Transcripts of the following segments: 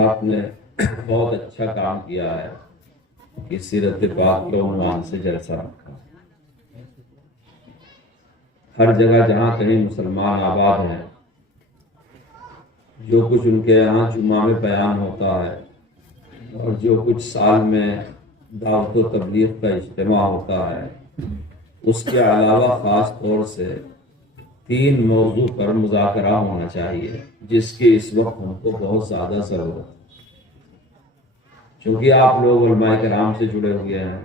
آپ نے بہت اچھا کام کیا ہے کہ سیرت پاک کے عنوان سے جلسہ رکھا۔ ہر جگہ جہاں کہیں مسلمان آباد ہیں، جو کچھ ان کے یہاں جمعہ میں بیان ہوتا ہے اور جو کچھ سال میں دعوت و تبلیغ کا اجتماع ہوتا ہے، اس کے علاوہ خاص طور سے 3 موضوع پر مذاکرہ ہونا چاہیے، جس کی اس وقت ہم کو بہت زیادہ ضرورت ہے۔ چونکہ آپ لوگ علماء کرام سے جڑے ہوئے ہیں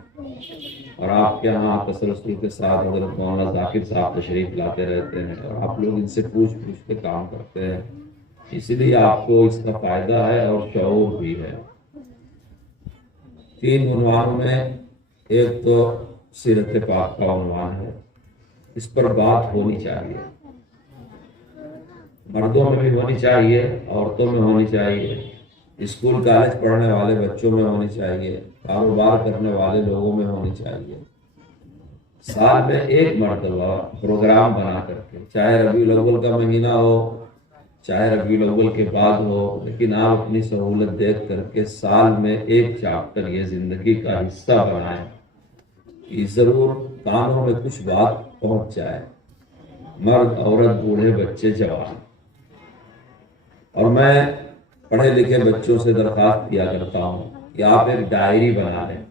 اور آپ کے یہاں تسلسل کے ساتھ حضرت مولانا ذاکر صاحب تشریف لاتے رہتے ہیں اور آپ لوگ ان سے پوچھ کے کام کرتے ہیں، اس لیے آپ کو اس کا فائدہ ہے اور شعور بھی ہے۔ 3 عنوانوں میں ایک تو سیرت پاک کا عنوان ہے، اس پر بات ہونی چاہیے، مردوں میں بھی ہونی چاہیے، عورتوں میں ہونی چاہیے، اسکول کالج پڑھنے والے بچوں میں ہونی چاہیے، کاروبار کرنے والے لوگوں میں ہونی چاہیے۔ سال میں 1 مرتبہ پروگرام بنا کر کے، چاہے ربیع الاول کا مہینہ ہو، چاہے ربیع الاول کے بعد ہو، لیکن آپ اپنی سہولت دیکھ کر کے سال میں 1 چیپٹر یہ زندگی کا حصہ بنائیں کہ ضرور کانوں میں کچھ بات پہنچ جائے، مرد عورت بوڑھے بچے جوان۔ اور میں پڑھے لکھے بچوں سے درخواست کیا کرتا ہوں کہ آپ ایک ڈائری بنا لیں،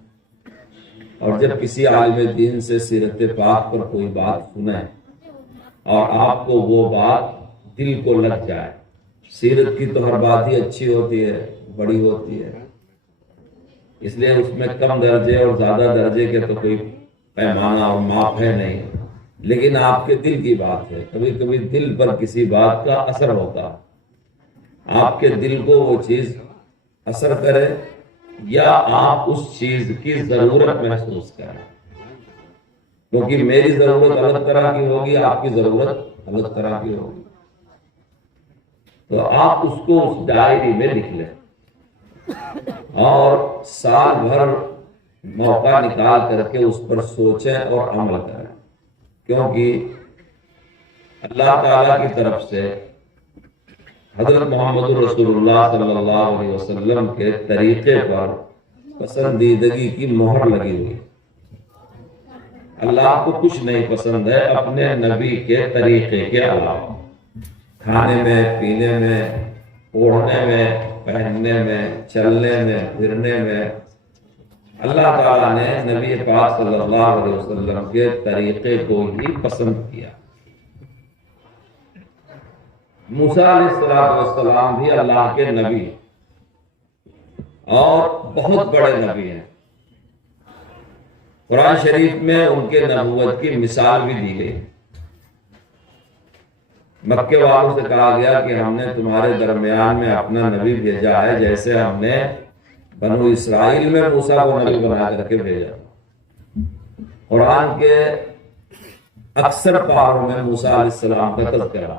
اور جب کسی عالم دین سے سیرت پاک پر کوئی بات سنیں اور آپ کو وہ بات دل کو لگ جائے، سیرت کی تو ہر بات ہی اچھی ہوتی ہے، بڑی ہوتی ہے، اس لیے اس میں کم درجے اور زیادہ درجے کے تو کوئی پیمانہ اور ماپ ہے نہیں، لیکن آپ کے دل کی بات ہے۔ کبھی کبھی دل پر کسی بات کا اثر ہوتا، آپ کے دل کو وہ چیز اثر کرے یا آپ اس چیز کی ضرورت محسوس کریں، کیونکہ میری ضرورت الگ طرح کی ہوگی، آپ کی ضرورت الگ طرح کی ہوگی، تو آپ اس کو اس ڈائری میں لکھ لیں اور سال بھر موقع نکال کر کے اس پر سوچیں اور عمل کریں، کیونکہ اللہ تعالیٰ کی طرف سے حضرت محمد رسول اللہ صلی اللہ علیہ وسلم کے طریقے پر پسندیدگی کی مہر لگی ہوئی۔ اللہ کو کچھ نہیں پسند ہے اپنے نبی کے طریقے کے علاوہ، کھانے میں، پینے میں، اوڑھنے میں، پہننے میں، چلنے میں، پھرنے میں۔ اللہ تعالیٰ نے نبی پاک صلی اللہ علیہ وسلم کے طریقے کو ہی پسند کیا۔ موسیٰ علیہ السلام بھی اللہ کے نبی اور بہت بڑے نبی ہیں۔ قرآن شریف میں ان کے نبوت کی مثال بھی دی گئی۔ مکے والوں سے کہا گیا کہ ہم نے تمہارے درمیان میں اپنا نبی بھیجا ہے، جیسے ہم نے بنو اسرائیل میں موسیٰ کو نبی بنا کر کے بھیجا۔ قرآن کے اکثر پاروں میں موسیٰ علیہ السلام کا تذکرہ،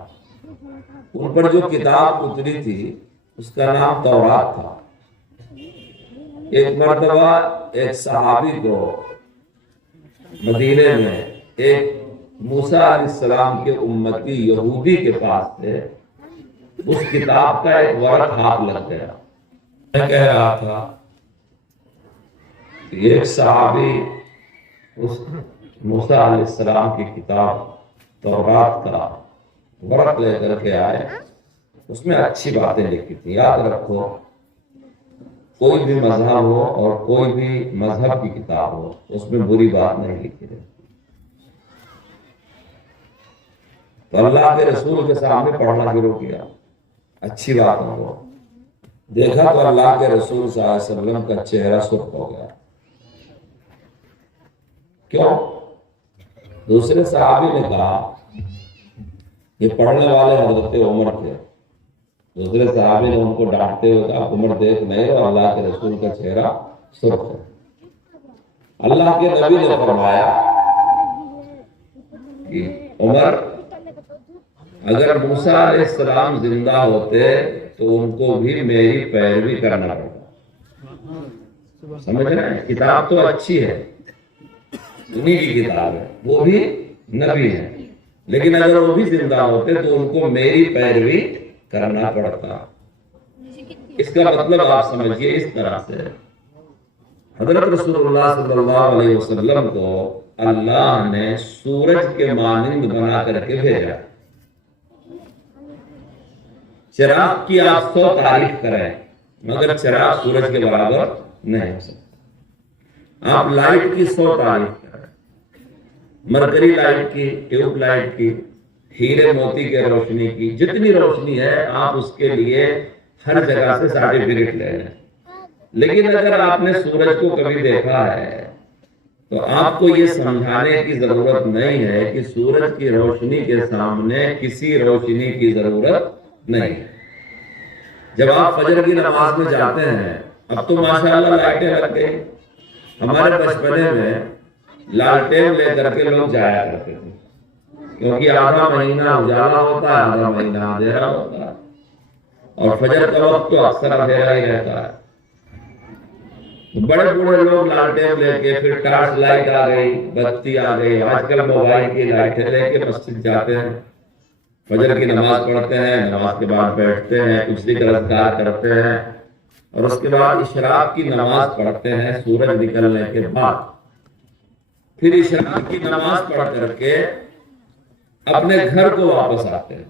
ان پر جو کتاب اتری تھی اس کا نام تورات تھا۔ ایک مرتبہ ایک صحابی کو مدینے میں ایک موسیٰ علیہ السلام کے امتی یہودی کے پاس سے اس کتاب کا ایک ورق ہاتھ لگ گیا۔ میں کہہ رہا تھا کہ ایک صحابی اس موسیٰ علیہ السلام کی کتاب تورات کا ورق لے کر کے آئے، اس میں اچھی باتیں لکھی تھی۔ یاد رکھو، کوئی بھی مذہب ہو اور کوئی بھی مذہب کی کتاب ہو، اس میں بری بات نہیں لکھی رہتی۔ تو اللہ کے رسول کے سامنے پڑھنا شروع کیا اچھی باتوں کو، دیکھا تو اللہ کے رسول صلی اللہ علیہ وسلم کا چہرہ سرخ ہو گیا۔ کیوں؟ دوسرے صحابی نے کہا، یہ پڑھنے والے حضرت عمر تھے۔ دوسرے صحابی نے ان کو ڈانٹتے ہوئے کہا، عمر دیکھ نہیں رہے، اللہ کے رسول کا چہرہ سرخ ہے۔ اللہ کے نبی نے فرمایا کہ عمر، اگر موسیٰ علیہ السلام زندہ ہوتے تو ان کو بھی میری پیروی کرنا پڑتا۔ سمجھ رہے ہیں؟ کتاب تو اچھی ہے، انہی کی کتاب ہے، وہ بھی نبی ہے، لیکن اگر وہ بھی زندہ ہوتے تو ان کو میری پیروی کرنا پڑتا۔ اس کا مطلب آپ سمجھیے اس طرح سے، حضرت رسول اللہ صلی اللہ علیہ وسلم کو اللہ نے سورج کے مانند بنا کر کے بھیجا۔ چراغ کی آپ 100 تعریف کریں مگر چراغ سورج کے برابر نہیں ہو سکتا۔ آپ لائٹ کی 100 تعریف کریں، مرکری لائٹ کی، ٹیوب لائٹ کی، ہیرے موتی کے روشنی کی، جتنی روشنی ہے آپ اس کے لیے ہر جگہ سے سرٹیفکیٹ لے لیں، لیکن اگر آپ نے سورج کو کبھی دیکھا ہے تو آپ کو یہ سمجھانے کی ضرورت نہیں ہے کہ سورج کی روشنی کے سامنے کسی روشنی کی ضرورت نہیں ہے۔ جب آپ فجر کی نماز میں جاتے ہیں، اب تو ماشاءاللہ لائٹیں لگ گئی، ہمارے بچپنے میں لالٹین لے کر کے لوگ جایا کرتے تھے، کیونکہ آدھا مہینہ اجالا ہوتا ہے، آدھا مہینہ اندھیرا ہوتا ہے، اور فجر کا وقت تو اکثر اندھیرا ہی رہتا ہے۔ بڑے بڑے لوگ لالٹین لے کے، پھر ٹارچ لائٹ آ گئی، بتی آ گئی، آج کل موبائل کی لائٹیں لے کے مسجد جاتے ہیں، فجر کی نماز پڑھتے ہیں، نماز کے بعد بیٹھتے ہیں، کچھ ذکر اذکار کرتے ہیں، اور اس کے بعد اشراق کی نماز پڑھتے ہیں سورج نکلنے کے بعد۔ پھر اشراق کی نماز پڑھ کر کے اپنے گھر کو واپس آتے ہیں۔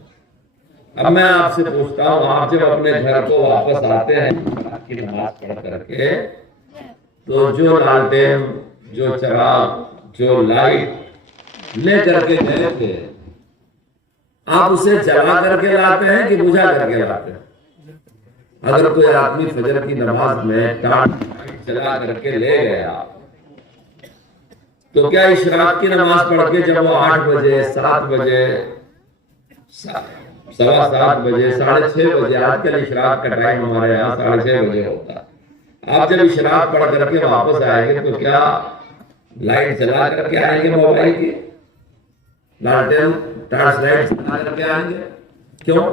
اب میں آپ سے پوچھتا ہوں، آپ جب اپنے گھر کو واپس آتے ہیں اشراق کی نماز پڑھ کر کے، تو جو لالٹین، جو چراغ، جو لائٹ لے کر کے گئے تھے، آپ اسے جلا کر کے لاتے ہیں کہ بجھا کر کے لاتے ہیں؟ اگر کوئی آدمی فجر کی نماز میں ٹارچ جلا کر کے لے گیا تو کیا اشراق کی نماز پڑھ کے جب وہ 8 بجے، 7 بجے، 7:15 بجے، 6:30 بجے، آج کل اشراق کا ٹائم ہمارے یہاں 6:30 بجے ہوتا ہے، آپ جب اشراق پڑھ کر کے واپس آئیں گے تو کیا لائٹ جلا کر کے آئیں گے؟ موبائل کی لالٹین، ٹارچ لائٹ جلا کر کے آئیں گے؟ کیوں؟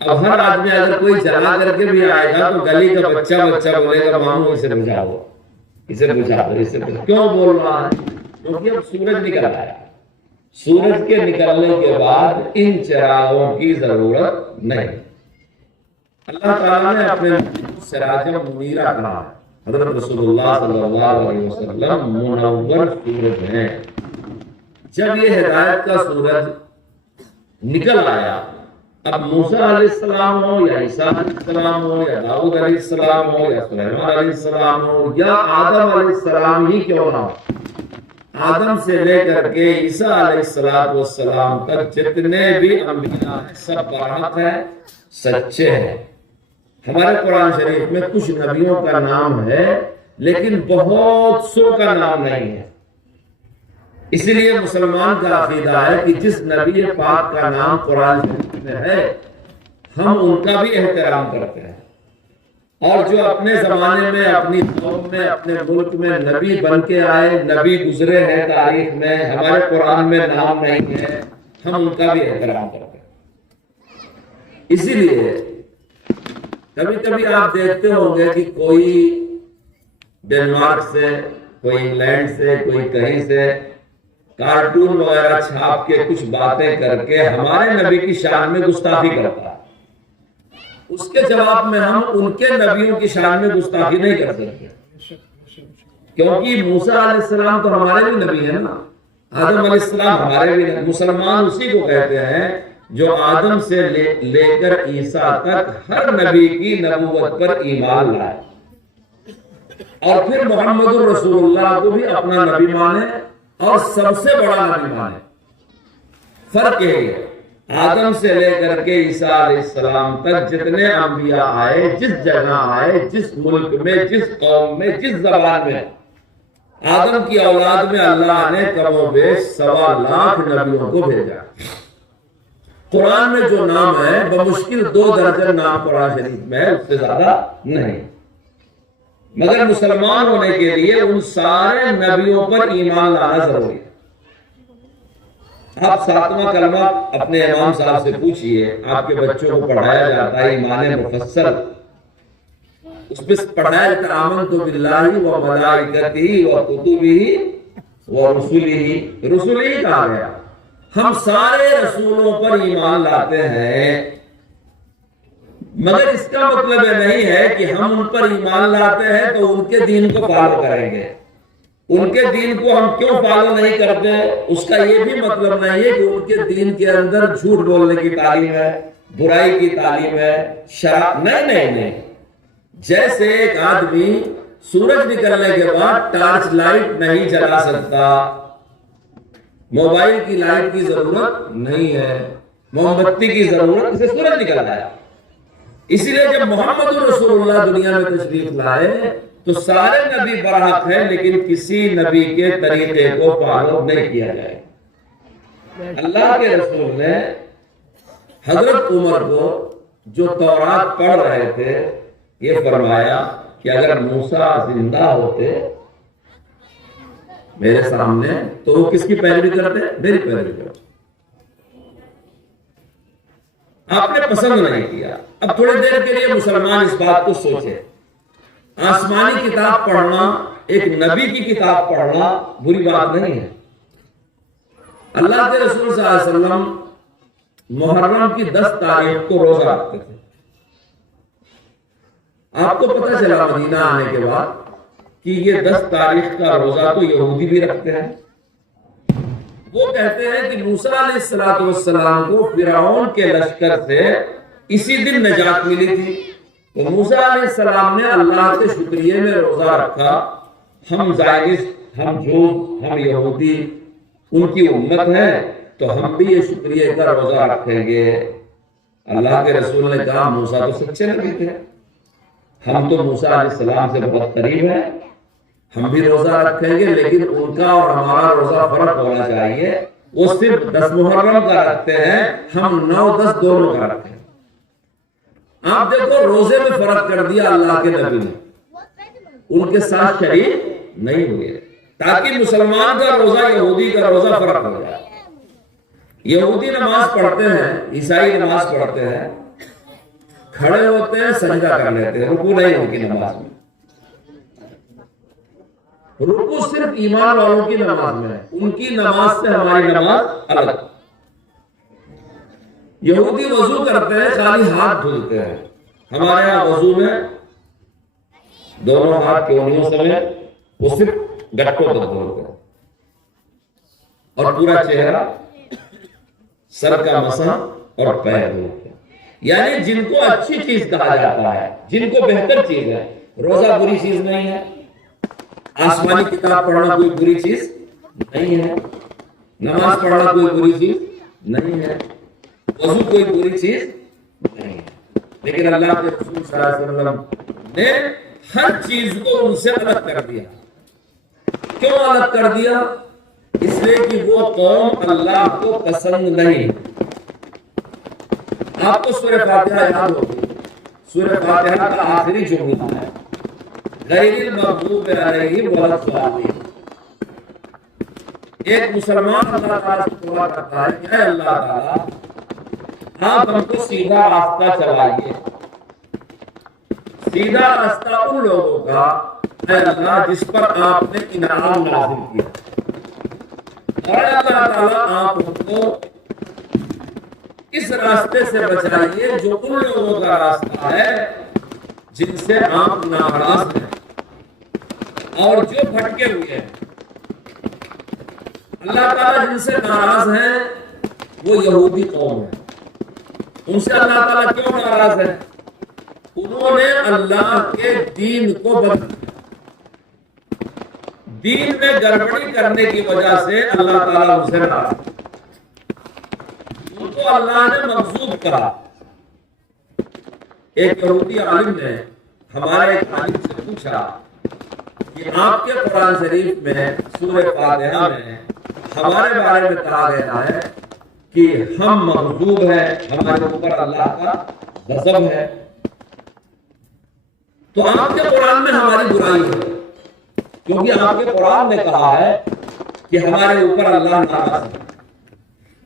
اب ہر آدمی اگر کوئی جلا کر کے بھی آئے گا تو گلی کا بچہ بولے گا ماموں اسے بجھاؤ، اسے بجھا دو، اسے بجھا۔ کیوں بول رہا ہے؟ کیونکہ اب سورج نکل آیا، سورج کے نکلنے کے بعد ان چراغوں کی ضرورت نہیں۔ اللہ تعالیٰ نے اپنے سراج منیرہ کہا، حضرت رسول اللہ صلی اللہ علیہ وسلم منور سورج ہیں۔ جب یہ ہدایت کا سورج نکل آیا، اب موسیٰ علیہ السلام ہو یا عیسیٰ علیہ السلام ہو یا داؤد علیہ السلام ہو یا سلیمان علیہ السلام ہو یا آدم علیہ السلام ہی کیوں نہ ہو، آدم سے لے کر کے عیسیٰ علیہ السلام تک جتنے بھی انبیاء ہیں سب برحق ہیں، سچے ہیں۔ ہمارے قرآن شریف میں کچھ نبیوں کا نام ہے لیکن بہت سو کا نام نہیں ہے، اسی لیے مسلمان کا عقیدہ ہے کہ جس نبی پاک کا نام قرآن شریف میں ہے ہم ان کا بھی احترام کرتے ہیں، اور جو اپنے زمانے میں، اپنی قوم میں، اپنے ملک میں نبی بن کے آئے، نبی گزرے ہیں تاریخ میں، ہمارے قرآن میں نام نہیں ہے، ہم ان کا بھی احترام کرتے ہیں۔ اسی لیے کبھی کبھی آپ دیکھتے ہوں گے کہ کوئی ڈنمارک سے، کوئی انگلینڈ سے، کوئی کہیں سے کارٹون وغیرہ چھاپ کے کچھ باتیں کر کے ہمارے نبی کی شان میں گستاخی کرتا ہے، اس کے جواب میں ہم ان کے نبیوں کی شان میں گستاخی نہیں کر سکتے، کیونکہ موسیٰ علیہ السلام تو ہمارے بھی نبی ہیں نا، آدم علیہ السلام ہمارے بھی نبی۔ مسلمان اسی کو کہتے ہیں جو آدم سے لے کر عیسیٰ تک ہر نبی کی نبوت پر ایمان لائے اور پھر محمد الرسول اللہ کو بھی اپنا نبی مانے اور سب سے بڑا نبی مانے۔ فرق یہ ہے، آدم سے لے کر کے عیسیٰ علیہ السلام تک جتنے انبیاء آئے، جس جگہ آئے، جس ملک میں، جس قوم میں، جس زبان میں، آدم کی اولاد میں اللہ نے کم و بیش 1.25 لاکھ نبیوں کو بھیجا۔ قرآن میں جو نام ہے بمشکل 2 درجن نام قرآن شریف میں ہے، اس سے زیادہ نہیں، مگر مسلمان ہونے کے لیے ان سارے نبیوں پر ایمان لانا ضروری ہے۔ آپ 7واں کلمہ اپنے امام صاحب سے پوچھئے، آپ کے بچوں کو پڑھایا جاتا ہے ایمان مفصل، اس میں پڑھایا جاتا ہے آمنت باللہ و ملائکتہ و کتبہ و رسلہ، رسول ہی کہا گیا، ہم سارے رسولوں پر ایمان لاتے ہیں، مگر اس کا مطلب نہیں ہے کہ ہم ان پر ایمان لاتے ہیں تو ان کے دین کو فالو کریں گے۔ ان کے دین کو ہم کیوں فالو نہیں کرتے، اس کا یہ بھی مطلب نہیں ہے کہ ان کے دین کے اندر جھوٹ بولنے کی تعلیم ہے، برائی کی تعلیم ہے، شراب، نہیں نہیں نہیں۔ جیسے ایک آدمی سورج نکلنے کے بعد ٹارچ لائٹ نہیں جلا سکتا، موبائل کی لائٹ کی ضرورت نہیں ہے، موم بتی کی ضرورت، اسے سورج نکل آیا۔ اسی لیے جب محمد رسول اللہ دنیا میں تشریف لائے تو سارے نبی برحق ہیں، لیکن کسی نبی کے طریقے کو فالو نہیں کیا جائے۔ اللہ کے رسول نے حضرت عمر کو جو تورات پڑھ رہے تھے یہ فرمایا کہ اگر موسیٰ زندہ ہوتے میرے سامنے تو وہ کس کی پیروی کرتے؟ میری پیروی کرتے۔ آپ نے پسند نہیں کیا۔ اب تھوڑی دیر کے لیے مسلمان اس بات کو سوچے، آسمانی کتاب پڑھنا، ایک نبی کی کتاب پڑھنا بری بات نہیں ہے۔ اللہ کے رسول صلی اللہ علیہ وسلم محرم کی 10 تاریخ کو روزہ رکھتے تھے۔ آپ کو پتہ چلا مدینہ آنے کے بعد کہ یہ 10 تاریخ کا روزہ تو یہودی بھی رکھتے ہیں۔ وہ کہتے ہیں کہ موسیٰ علیہ السلام کو فرعون کے لشکر سے اسی دن نجات ملی تھی، تو موسیٰ علیہ السلام نے اللہ کے شکریہ میں روزہ رکھا۔ ہم زائرس، ہم جوز، ہم یہودی ان کی امت ہیں تو ہم بھی یہ شکریہ کا روزہ رکھیں گے۔ اللہ کے رسول نے کہا موسیٰ تو سچے نبی تھے، ہم تو موسیٰ علیہ السلام سے بہت قریب ہیں، ہم بھی روزہ رکھیں گے، لیکن ان کا اور ہمارا روزہ فرق ہونا چاہیے۔ وہ صرف 10 محرم کا رکھتے ہیں، ہم 9، 10 دونوں کا رکھتے ہیں۔ آپ دیکھو روزے میں فرق کر دیا اللہ کے نبی نے، ان کے ساتھ شریک نہیں ہوئے تاکہ مسلمان کا روزہ یہودی کا روزہ فرق ہو جائے۔ یہودی نماز پڑھتے ہیں، عیسائی نماز پڑھتے ہیں، کھڑے ہوتے ہیں، سجدہ کر لیتے ہیں، رکوع نہیں ان کی نماز میں۔ رکوع صرف ایمان والوں کی نماز میں ہے، ان کی نماز سے ہماری نماز الگ۔ یہودی وضو کرتے ہیں، خالی ہاتھ دھلتے ہیں، ہمارے یہاں وضو میں دونوں ہاتھ کیونیوں سمیت وہ صرف گٹوں تک دھلتے ہیں، اور پورا چہرہ، سر کا مسح اور پیر دھلتے ہیں۔ یعنی جن کو اچھی چیز کہا جاتا ہے، جن کو بہتر چیز ہے۔ روزہ بری چیز نہیں ہے، آسمانی کتاب پڑھنا کوئی بری چیز نہیں ہے، نماز پڑھنا کوئی بری چیز نہیں ہے، وضو کوئی بری چیز نہیں ہے، لیکن اللہ کے رسول صلی اللہ علیہ وسلم نے ہر چیز کو ان سے الگ کر دیا۔ کیوں الگ کر دیا؟ اس لیے کہ وہ قوم اللہ کو پسند نہیں۔ آپ کو سورہ فاتحہ یاد ہوگی، سورہ فاتحہ کا آخری جملہ ہے غیر المغضوب علیہم ولا الضالین۔ ایک مسلمان اللہ تعالیٰ سے دعا کرتا ہے کہ اے اللہ تعالیٰ آپ ہم کو سیدھا راستہ چلائیے، سیدھا راستہ ان لوگوں کا اے اللہ جس پر آپ نے انعام نازل کیا، اور اے اللہ تعالیٰ آپ ہم کو اس راستے سے بچائیے جو ان لوگوں کا راستہ ہے جن سے آپ ناراض ہیں اور جو بھٹکے ہوئے ہیں۔ اللہ تعالیٰ جن سے ناراض ہیں وہ یہودی قوم ہے۔ ان سے اللہ تعالیٰ کیوں ناراض ہے؟ انہوں نے اللہ کے دین کو بدل دیا، دین میں گڑبڑی کرنے کی وجہ سے اللہ تعالیٰ ان سے ناراض ہے۔ ان کو اللہ نے مغضوب کہا۔ ایک یہودی عالم نے ہمارے ایک عالم سے پوچھا کہ آپ کے قرآن شریف میں سورہ فاتحہ میں ہمارے بارے میں کہا گیا ہے کہ ہم مغضوب ہیں، ہمارے اوپر اللہ کا غضب ہے، تو آپ کے قرآن میں ہماری برائی ہے، کیونکہ آپ کے قرآن نے کہا ہے کہ ہمارے اوپر اللہ ناراض ہے۔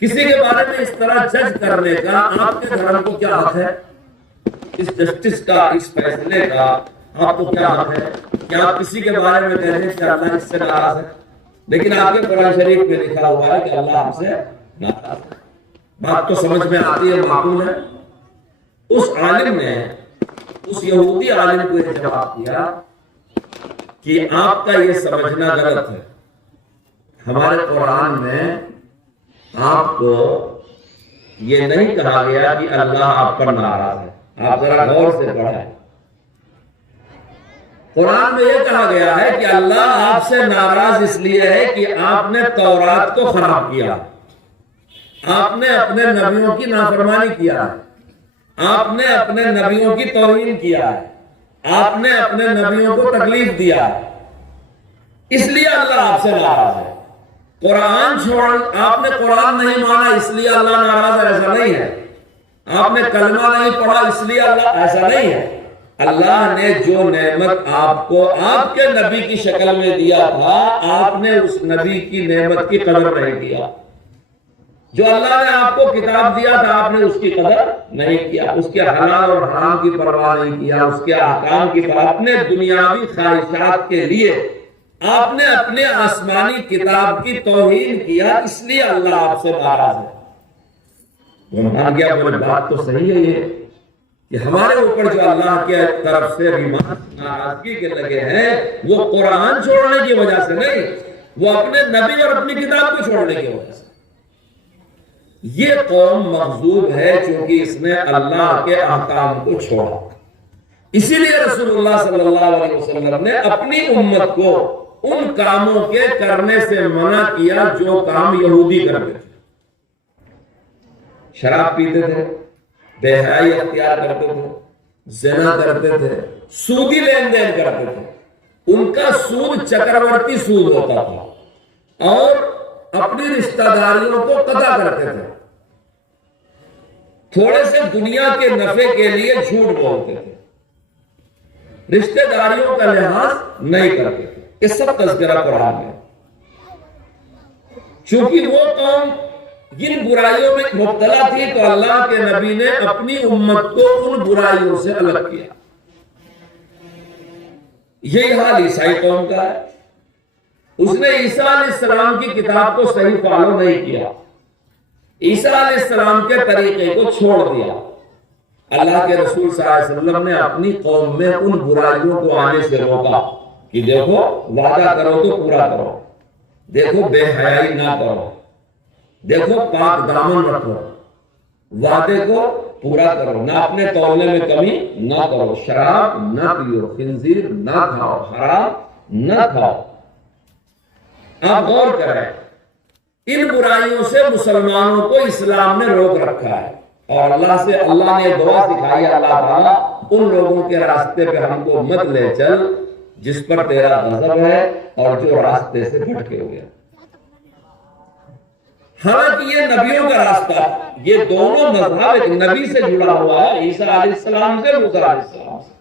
کسی کے بارے میں اس طرح جج کرنے کا آپ کے دھرم کو کیا حق ہے؟ اس جسٹس کا، اس فیصلے کا آپ کو کیا حق ہے کہ آپ کسی کے بارے میں کہہ دیں کہ اللہ اس سے ناراض ہے، لیکن آپ کے قرآن شریف میں لکھا ہوا ہے کہ اللہ ہم سے ناراض ہے۔ بات تو سمجھ میں آتی ہے، معقول ہے؟ اس عالم نے اس یہودی عالم کو یہ جواب دیا کہ آپ کا یہ سمجھنا غلط ہے، ہمارے قرآن میں آپ کو یہ نہیں کہا گیا کہ اللہ آپ پر ناراض ہے۔ آپ ذرا غور سے پڑھیں، قرآن میں یہ کہا گیا ہے کہ اللہ آپ سے ناراض اس لیے ہے کہ آپ نے تورات کو خراب کیا، آپ نے اپنے نبیوں کی نافرمانی کیا ہے، آپ نے اپنے نبیوں کی توہین کیا ہے، آپ نے اپنے نبیوں کو تکلیف دیا ہے، اس لیے اللہ آپ سے ناراض ہے۔ قرآن چھوڑ، آپ نے قرآن نہیں مانا اس لیے اللہ ناراض ہے، ایسا نہیں ہے۔ آپ نے کلمہ نہیں پڑھا اس لیے اللہ، ایسا نہیں ہے۔ اللہ نے جو نعمت آپ کو آپ کے نبی کی شکل میں دیا تھا، آپ نے اس نبی کی نعمت کی قدر نہیں کیا۔ جو اللہ نے آپ کو کتاب دیا تھا، آپ نے اس کی قدر نہیں کیا، اس کے حلال اور حرام کی پرواہ نہیں کیا، اس کے احکام کی پرواہ، اپنے دنیاوی خواہشات کے لیے آپ نے اپنے آسمانی کتاب کی توہین کیا، اس لیے اللہ آپ سے ناراض ہے۔ وہ مان گیا، بولے بات تو صحیح ہے یہ کہ ہمارے اوپر جو اللہ کے طرف سے ناراضگی کے لگے ہیں وہ قرآن چھوڑنے کی وجہ سے نہیں، وہ اپنے نبی اور اپنی کتاب کو چھوڑنے کی وجہ سے۔ یہ قوم مغضوب ہے چونکہ اس نے اللہ کے احکام کو چھوڑا، اسی لیے رسول اللہ صلی اللہ علیہ وسلم نے اپنی امت کو ان کاموں کے کرنے سے منع کیا جو کام یہودی کرتے تھے۔ شراب پیتے تھے، بے حیائی اختیار کرتے تھے، زنا کرتے تھے، سودی لین دین کرتے تھے۔ ان کا سود چکرورتی سود ہوتا تھا اور اپنی رشتہ داریوں کو قطع کرتے تھے، تھوڑے سے دنیا کے نفع کے لیے جھوٹ بولتے تھے، رشتہ داریوں کا لحاظ نہیں کرتے تھے۔ یہ سب تذکرہ قرآن ہے۔ چونکہ وہ قوم جن برائیوں میں مبتلا تھی تو اللہ کے نبی نے اپنی امت کو ان برائیوں سے الگ کیا۔ یہی حال عیسائی قوم کا ہے۔ اس نے عیسیٰ علیہ السلام کی کتاب کو صحیح فالو نہیں کیا، عیسیٰ علیہ السلام کے طریقے کو چھوڑ دیا۔ اللہ کے رسول صلی اللہ علیہ وسلم نے اپنی قوم میں ان برائیوں کو آنے سے روکا کہ دیکھو وعدہ کرو تو پورا کرو، دیکھو بے حیائی نہ کرو، دیکھو پاک دامن رکھو، وعدے کو پورا کرو، نہ اپنے تولنے میں کمی نہ کرو، شراب نہ پیو، خنزیر نہ کھاؤ، حرام نہ کھاؤ۔ آپ غور کریں، ان برائیوں سے مسلمانوں کو اسلام نے روک رکھا ہے، اور اللہ نے دعا سکھائی، اللہ تعالیٰ ان لوگوں کے راستے پہ ہم کو مت لے چل جس پر تیرا غضب ہے اور جو راستے سے بھٹکے ہوئے ہیں۔ حالانکہ یہ نبیوں کا راستہ، یہ دونوں مذہب ایک نبی سے جڑا ہوا ہے، عیسیٰ علیہ السلام سے، موسیٰ علیہ السلام سے۔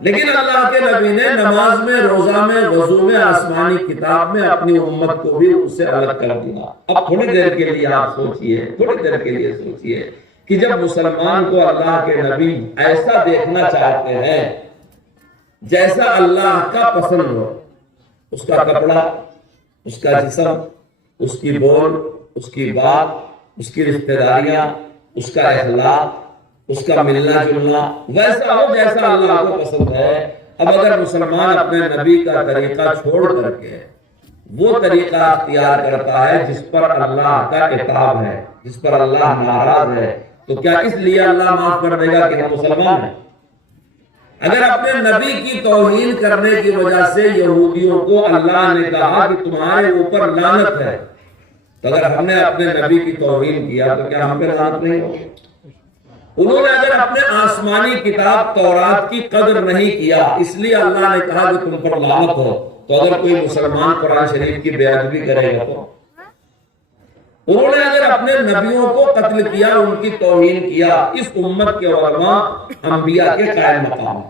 لیکن اللہ کے نبی نے نماز میں، روزہ میں، وضو میں، آسمانی کتاب میں اپنی امت کو بھی اس سے الگ کر دیا۔ اب تھوڑی دیر کے لیے آپ سوچئے، تھوڑی دیر کے لیے سوچئے کہ جب مسلمان کو اللہ کے نبی ایسا دیکھنا چاہتے ہیں جیسا اللہ کا پسند ہو، اس کا کپڑا، اس کا جسم، اس کی بول، اس کی بات، اس کی رشتہ داریاں، اس کا اخلاق، اس کا ملنا جلنا ویسا ہو جیسا اللہ کو پسند ہے۔ اب اگر مسلمان اپنے نبی کا طریقہ چھوڑ کر کے وہ طریقہ اختیار کرتا ہے جس پر اللہ کا عتاب ہے، جس پر اللہ ناراض ہے، تو کیا اس لیے اللہ معاف کر دے گا کہ ہم مسلمان ہیں؟ اگر اپنے نبی کی توہین کرنے کی وجہ سے یہودیوں کو اللہ نے کہا کہ تمہارے اوپر لعنت ہے، تو اگر ہم نے اپنے نبی کی توہین کیا تو کیا ہم پہ لعنت نہیں ہوگی؟ انہوں نے اگر اپنے آسمانی کتاب تورات کی قدر نہیں کیا، اس لیے اللہ نے کہا کہ تم پر لعنت ہو، تو اگر کوئی مسلمان قرآن شریف کی بے ادبی کرے گا تو انہوں نے اگر اپنے نبیوں کو قتل کیا، ان کی توہین کیا، اس امت کے علماء انبیاء کے قائم مقام،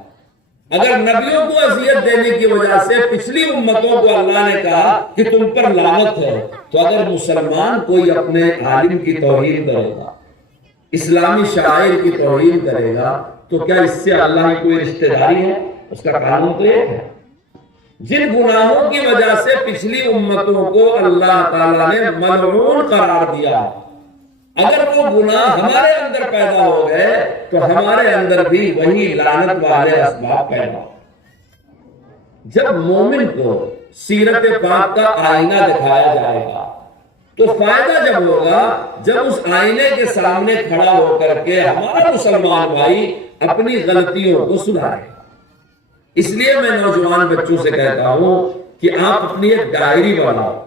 اگر نبیوں کو اذیت دینے کی وجہ سے پچھلی امتوں کو اللہ نے کہا کہ تم پر لعنت ہے، تو اگر مسلمان کوئی اپنے عالم کی توہین کرے گا، اسلامی شاعر کی توہین کرے گا، تو کیا اس سے اللہ کی کوئی رشتہ داری ہے؟ اس کا قانون تو ایک ہے۔ جن گناہوں کی وجہ سے پچھلی امتوں کو اللہ تعالیٰ نے ملعون قرار دیا، اگر وہ گناہ ہمارے اندر پیدا ہو گئے تو ہمارے اندر بھی وہی لعنت والے اسباب پیدا ہو۔ جب مومن کو سیرت پاک کا آئینہ دکھایا جائے گا تو فائدہ جب ہوگا جب اس آئینے کے سامنے کھڑا ہو کر کے ہمارا مسلمان بھائی اپنی غلطیوں کو سدھارے۔ اس لیے میں نوجوان بچوں سے کہتا ہوں کہ آپ اپنی ایک ڈائری بناؤ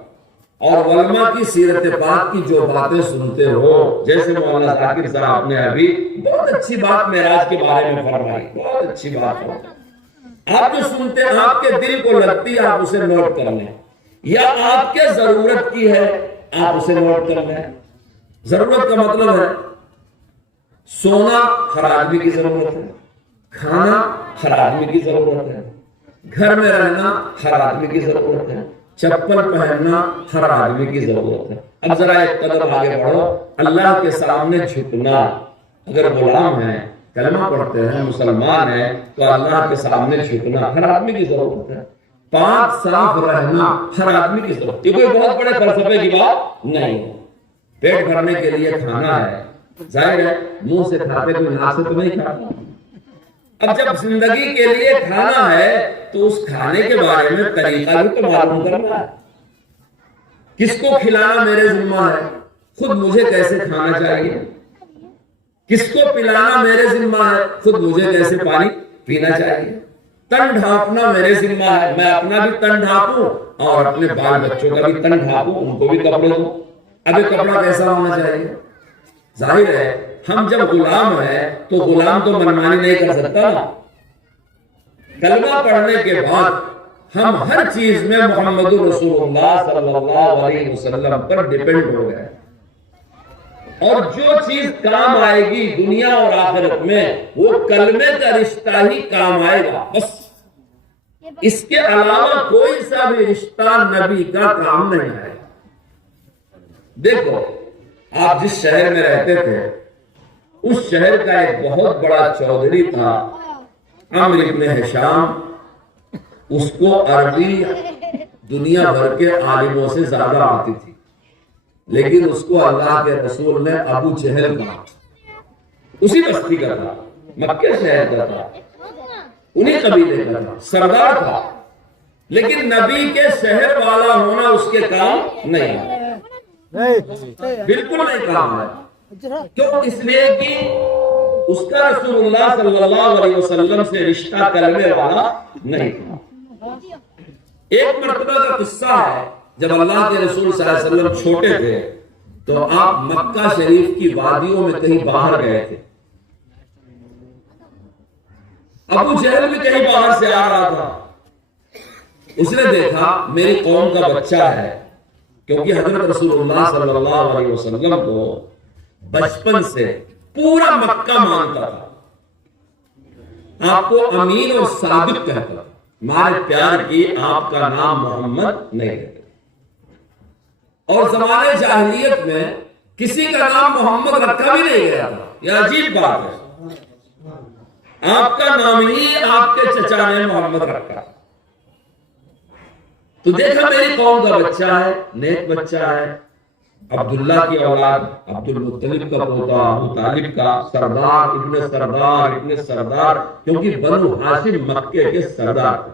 اور علماء کی سیرت پاک کی جو باتیں سنتے ہو، جیسے مولانا ذاکر صاحب نے ابھی بہت اچھی بات معراج کے بارے میں فرمائی، بہت اچھی بات ہے، آپ جو سنتے ہیں آپ کے دل کو لگتی ہے، آپ اسے نوٹ کر لیں، یا آپ کے ضرورت کی ہے آپ اسے نوٹ کر لیں۔ ضرورت کا مطلب ہے سونا ہر آدمی کی ضرورت ہے، کھانا ہر آدمی کی ضرورت ہے، گھر میں رہنا ہر آدمی کی ضرورت ہے، چپل پہننا ہر آدمی کی ضرورت ہے۔ اب ذرا ایک قدم آگے بڑھو، اللہ کے سامنے جھکنا، اگر غلام ہیں، کلمہ پڑھتے ہیں، مسلمان ہیں، تو اللہ کے سامنے جھکنا ہر آدمی کی ضرورت ہے۔ پاک صاف رہنا ہر آدمی کی ضرورت، یہ کوئی بہت بڑے فلسفے کی بات نہیں ہے۔ پیٹ بھرنے کے لیے کھانا ہے، ظاہر ہے منہ سے کھاتے کوئی ناک سے تو نہیں کھاتا۔ اب جب زندگی کے لیے کھانا ہے تو اس کھانے کے بارے میں طریقہ بھی تو معلوم کرنا ہے۔ کس کو کھلانا میرے ذمہ ہے، خود مجھے کیسے کھانا چاہیے، کس کو پلانا میرے ذمہ ہے، خود مجھے کیسے پانی پینا چاہیے، تن ڈھانپنا میرے ذمہ ہے، میں اپنا بھی تن ڈھانپوں اور اپنے بال بچوں کا بھی تن ڈھانپوں، ان کو بھی کپڑے دوں۔ اب یہ کپڑا کیسا ہونا چاہیے؟ ظاہر ہے ہم جب غلام ہیں تو غلام تو منمانی نہیں کر سکتا نا۔ کلمہ پڑھنے کے بعد ہم ہر چیز میں محمد رسول اللہ صلی اللہ علیہ وسلم پر ڈیپینڈ ہو گئے، اور جو چیز کام آئے گی دنیا اور آخرت میں وہ کلمے کا رشتہ ہی کام آئے گا، بس اس کے علاوہ کوئی سا بھی رشتہ نبی کا کام نہیں آئے گا۔ دیکھو آپ جس شہر میں رہتے تھے اس شہر کا ایک بہت بڑا چودھری تھا، عمرو ابن ہشام، اس کو عربی دنیا بھر کے عالموں سے زیادہ آتی تھی، لیکن اس کو اللہ کے رسول نے ابو جہل کہا۔ اسی بستی کا تھا، مکہ شہر کا تھا، انہی قبیلے کا تھا، سردار تھا، لیکن نبی کے شہر والا ہونا اس کے کام نہیں آیا، بالکل نہیں کام آیا۔ کیوں؟ اس لیے کہ اس کا رسول اللہ صلی اللہ علیہ وسلم سے رشتہ کلمے والا نہیں تھا۔ ایک مرتبہ کا قصہ ہے، جب اللہ کے رسول صلی اللہ علیہ وسلم چھوٹے تھے تو آپ مکہ شریف کی وادیوں میں کہیں باہر گئے تھے، ابو جہل بھی کہیں باہر سے آ رہا تھا، اس نے دیکھا میری قوم کا بچہ ہے، کیونکہ حضرت رسول اللہ صلی اللہ علیہ وسلم کو بچپن سے پورا مکہ مانتا تھا، آپ کو امین اور صادق کہتا تھا، مارے پیار کی آپ کا نام محمد نہیں ہے۔ اور زمانے جاہلیت میں کسی کا نام محمد رکھا بھی نہیں گیا تھا، یہ عجیب بات ہے، آپ کا نام ہی آپ کے چچا نے محمد رکھا۔ تو دیکھا میری قوم کا بچہ ہے، نیک بچہ ہے، عبداللہ کی اولاد، عبد المطلب کا پوتا، ابو طالب کا، سردار ابن سردار ابن سردار، کیونکہ بنو ہاشم مکے کے سردار تھے،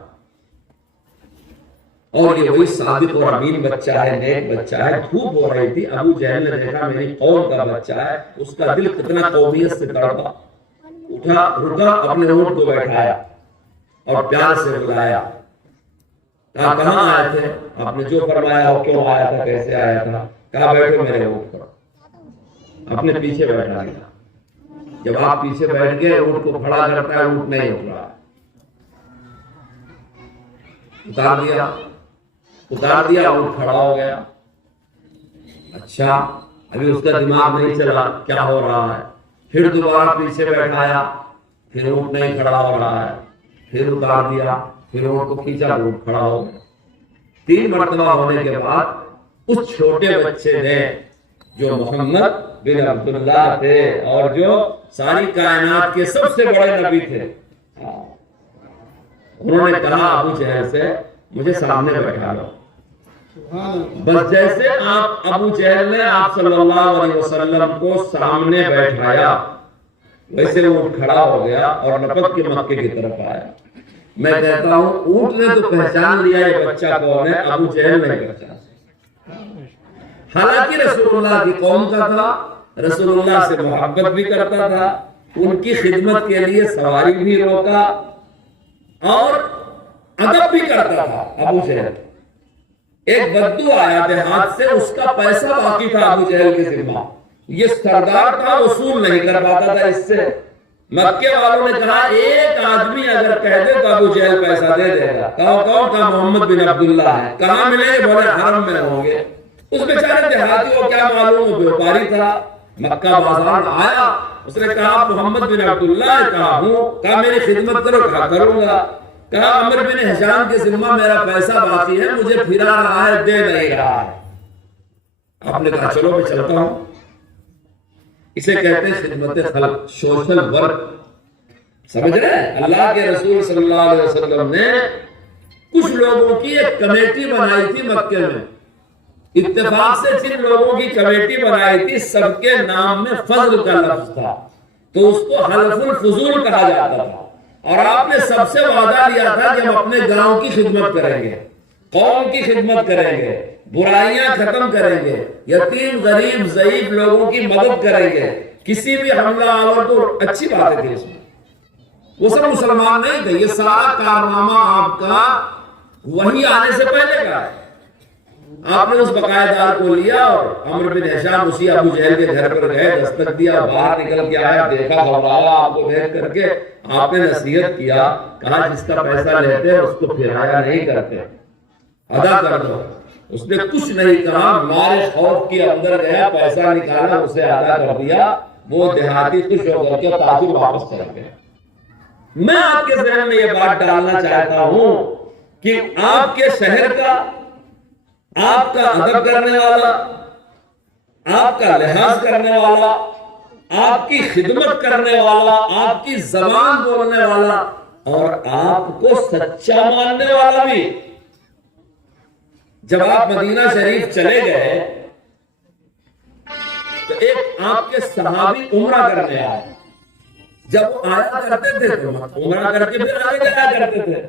اور یہ وہی صادق اور امین بچہ ہے، نیک بچہ ہے۔ دھوپ ہو رہی تھی، ابو جہل نے دیکھا میری قوم کا بچہ ہے، اس کا دل کتنا قومیت سے تڑپا، اٹھا، رکا، اپنے اونٹ کو بیٹھایا اور پیار سے بلایا، کہا کہاں آئے تھے؟ آپ نے جو فرمایا ہو، کیوں آیا تھا، کیسے آیا تھا؟ کہا بیٹھو میرے اونٹ پر، اپنے پیچھے بیٹھا دیا۔ جب آپ پیچھے بیٹھ گئے، اونٹ کو کھڑا کرتا ہے، اونٹ نہیں اٹھ رہا، اتار دیا، اونٹ کھڑا ہو گیا۔ اچھا ابھی اس کا دماغ نہیں چلا کیا ہو رہا ہے، پھر دوبارہ پیچھے بیٹھایا، پھر اونٹ نہیں کھڑا ہو رہا ہے، پھر اتار دیا، پھر اونٹ کو کھینچا، اونٹ کھڑا ہو گیا۔ 3 مرتبہ ہونے کے بعد اس چھوٹے بچے نے، جو محمد بن عبداللہ تھے اور جو ساری کائنات کے سب سے بڑے نبی تھے، انہوں نے کہا ابو جہل سے مجھے سامنے بیٹھا لو۔ بس جیسے آپ ابو جہل نے آپ صلی اللہ علیہ وسلم کو سامنے بیٹھایا ویسے وہ کھڑا ہو گیا اور لپک کے مکے کی طرف آیا. میں کہتا ہوں اونٹ نے تو پہچان لیا یہ بچہ کون ہے, ابو جہل نے پہچانا. حالانکہ رسول اللہ کی قوم کا تھا, رسول اللہ سے محبت بھی کرتا تھا, ان کی خدمت کے لیے سواری بھی روکا اور ادب بھی کرتا تھا. ابو جہل ایک بدو آیا دیہات سے, اس کا پیسہ باقی تھا ابو جہل کے ذمہ, یہ سردار تھا, وصول نہیں کر پاتا تھا اس سے. مکے والوں نے کہا ایک آدمی اگر کہہ دے تو ابو جہل پیسہ دے دے گا. کہا محمد بن عبداللہ ہے. کہاں ملے؟ بولے حرم میں ہوں گے. اس بیچارے دیہاتی کو کیا معلوم, بیوپاری تھا, مکہ بازار آیا, اس نے کہا محمد بن عبداللہ ہے. کہا ہوں. کہا میری خدمت کرو. کہا کروں گا. کہا عمر بن ہشام کے ذمہ میرا پیسہ باقی ہے, مجھے پھرا رہا ہے, دے نہیں رہا ہے. آپ نے کہا چلو میں چلتا ہوں. اسے کہتے ہیں خدمت خلق, سوشل ورک. سمجھ رہے ہیں؟ اللہ کے رسول صلی اللہ علیہ وسلم نے کچھ لوگوں کی ایک کمیٹی بنائی تھی مکے میں. اتفاق سے جن لوگوں کی کمیٹی بنائی تھی سب کے نام میں فضل کا لفظ تھا, تو اس کو حلف الفضول کہا جاتا تھا. اور آپ نے سب سے وعدہ لیا تھا کہ ہم اپنے گاؤں کی خدمت کریں گے, قوم کی خدمت کریں گے, برائیاں ختم کریں گے, یتیم غریب ضعیف لوگوں کی مدد کریں گے. کسی بھی حملہ آور کو اچھی بات ہے اس میں. وہ سب مسلمان نہیں تھے. یہ سارا کارنامہ آپ کا وہی آنے سے پہلے کا ہے. آپ نے اس بقایہ دار کو لیا اور عمر بن ہشام اسی ابو جہل کے گھر پر گئے, دستک دیا, باہر نکل کے آیا, دیکھا, گھبرایا. آپ کو دیکھ کر کے آپ نے نصیحت کیا, کہا جس کا پیسہ لیتے اس کو پھرایا نہیں کرتے, ادا کر دو. اس نے کچھ نہیں کہا, مارے خوف کے اندر گیا, پیسہ نکالا, اسے ادا کر دیا. وہ دیہاتی خوش ہو کر کے تاجر واپس چل گئے. میں آپ کے ذہن میں یہ بات ڈالنا چاہتا ہوں کہ آپ کے شہر کا, آپ کا ادب کرنے والا, آپ کا لحاظ کرنے والا, آپ کی خدمت کرنے والا, آپ کی زبان بولنے والا اور آپ کو سچا ماننے والا بھی, جب آپ مدینہ شریف چلے گئے تو ایک آپ کے صحابی عمرہ کرنے آئے. جب وہ آیا کرتے تھے تو عمرہ کر کے پھر آگے جایا کرتے تھے.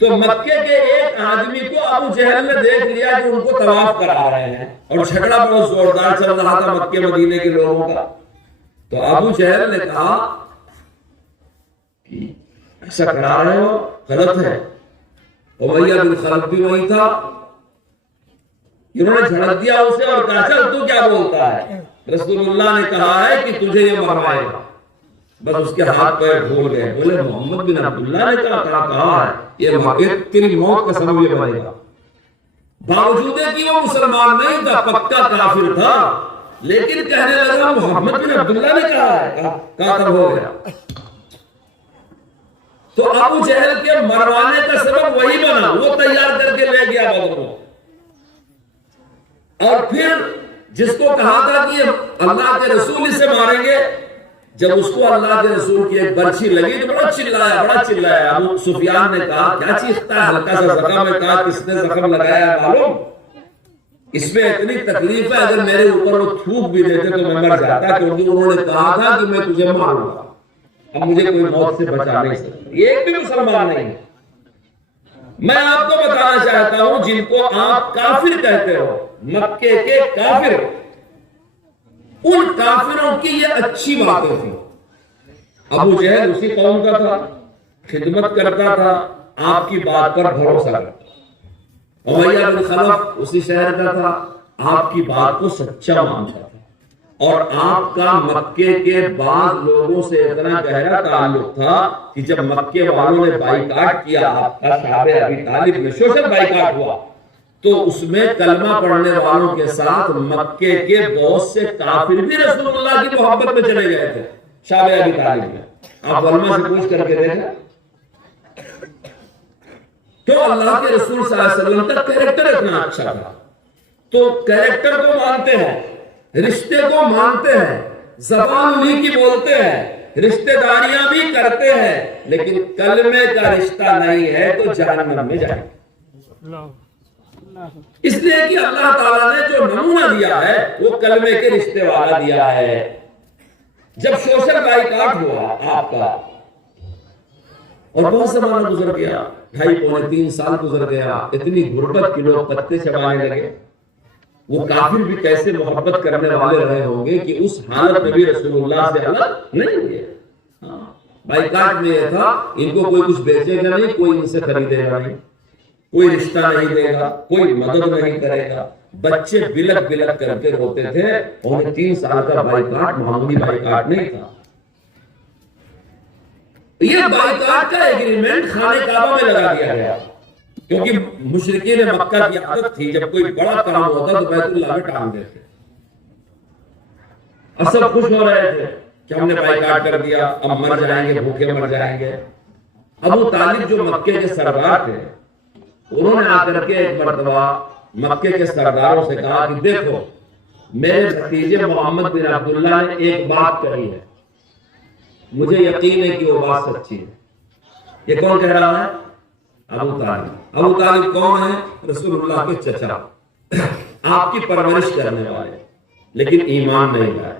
تو مکے کے ایک آدمی کو ابو جہل نے دیکھ لیا کہ ان کو طواف کرا رہے ہیں اور جھگڑا بہت زوردار چل رہا تھا مکے مدینے کے لوگوں کا. تو ابو جہل نے کہا کہ ایسا کرا رہے ہو, غلط ہے. امیہ بن خلف بھی وہی تھا. انہوں نے جھڑک دیا اسے اور کہا چل تو کیا بولتا ہے, رسول اللہ نے کہا ہے کہ تجھے یہ مروائے گا. بس اس کے ہاتھ پیر پھول گئے. بولے محمد بن عبداللہ نے کہا ہے یہ تیری موت کا سبب یہ بنے گا. باوجود کہ وہ مسلمان نہیں تھا, پکا کافر تھا, لیکن کہنے لگا محمد بن عبداللہ نے کہا ہے, کافر ہو گیا. تو ابو جہل کے مروانے کا سبب وہی بنا, وہ تیار کر کے لے گیا بدر کو. اور پھر جس کو کہا تھا کہ اللہ کے رسول اسے ماریں گے, جب اس کو اللہ کے رسول کی ایک برچھی لگی تو بڑا چلایا. ابو سفیان نے کہا کیا چیختا ہے, ہلکا سا زخم ہے. کہا کس نے زخم لگایا ہے معلوم, اس میں اتنی تکلیف ہے, اگر میرے اوپر وہ تھوک بھی دیتے تو میں مر جاتا, کیونکہ انہوں نے کہا تھا کہ میں تجھے ماروں گا, اب مجھے کوئی موت سے بچا نہیں سکتا. ایک بھی مسلمان نہیں. میں آپ کو بتانا چاہتا ہوں جن کو آپ کافر کہتے ہو, مکے کے کافر, ان کافروں کی یہ اچھی باتیں تھی. ابو جہل اسی قوم کا تھا, خدمت کرتا تھا, آپ کی بات پر بھروسہ کرتا. امیہ بن خلف اسی شہر کا تھا, آپ کی بات کو سچا مانتا تھا. اور آپ کا مکے کے بعض لوگوں سے اتنا گہرا تعلق تھا کہ جب مکے والوں نے بائیکاٹ کیا آپ کا, صحابہ ابی طالب میں سوشل بائیکاٹ ہوا, تو اس میں کلمہ پڑھنے والوں کے ساتھ مکے کے بہت سے کافر بھی رسول اللہ کی محبت میں چلے گئے تھے. صحابہ ابی طالب میں آپ علماء سے پوچھ کر کے دیکھیں تو اللہ کے رسول صلی اللہ علیہ وسلم کا کریکٹر اتنا اچھا تھا. تو کریکٹر کو مانتے ہیں, رشتے کو مانتے ہیں, زبان انہی کی بولتے ہیں, رشتہ داریاں بھی کرتے ہیں, لیکن کلمے کا رشتہ نہیں ہے تو جہنم میں جائیں. اس لیے کہ اللہ تعالیٰ نے جو نمونہ دیا ہے وہ کلمے کے رشتے والا دیا ہے. جب سوشل بائیکاٹ ہوا آپ کا اور بہت زمانہ گزر گیا, 2.5-3 سال گزر گیا, اتنی غربت کے لوگ پتے چبانے لگے, وہ کافر بھی کیسے محبت کرنے والے رہے ہوں گے کہ اس حالت میں بھی رسول اللہ سے الگ نہیں ہوئے. بائیکاٹ میں یہ تھا ان کو کوئی کچھ بیچے گا نہیں, کوئی ان سے خریدے گا نہیں, کوئی رشتہ نہیں دے گا, کوئی مدد نہیں کرے گا. بچے بلک بلک کر کے روتے تھے. اور 3 سال کا بائیکاٹ معمولی بائیکاٹ نہیں تھا. یہ بائیکاٹ کا ایگریمنٹ خانہ کعبہ میں لگا دیا گیا, کیونکہ مشرکین مکہ کی عادت تھی جب کوئی بڑا کام ہوتا تو بیت اللہ میں ٹانگ دیتے. اور سب خوش ہو رہے تھے کہ ہم نے بائیکاٹ کر دیا, اب مر جائیں گے, بھوکے مر جائیں گے. ابو طالب جو مکے کے سردار تھے, انہوں نے آ کر کے ایک مرتبہ مکے کے سرداروں سے کہا کہ دیکھو میرے بھتیجے محمد بن عبداللہ نے ایک بات کہی ہے, مجھے یقین ہے کہ وہ بات سچی ہے. یہ کون کہہ رہا ہے؟ ابو طالب. ابو طالب کون ہے؟ رسول اللہ کے چچا, آپ کی پرورش کرنے والے, لیکن ایمان نہیں لائے.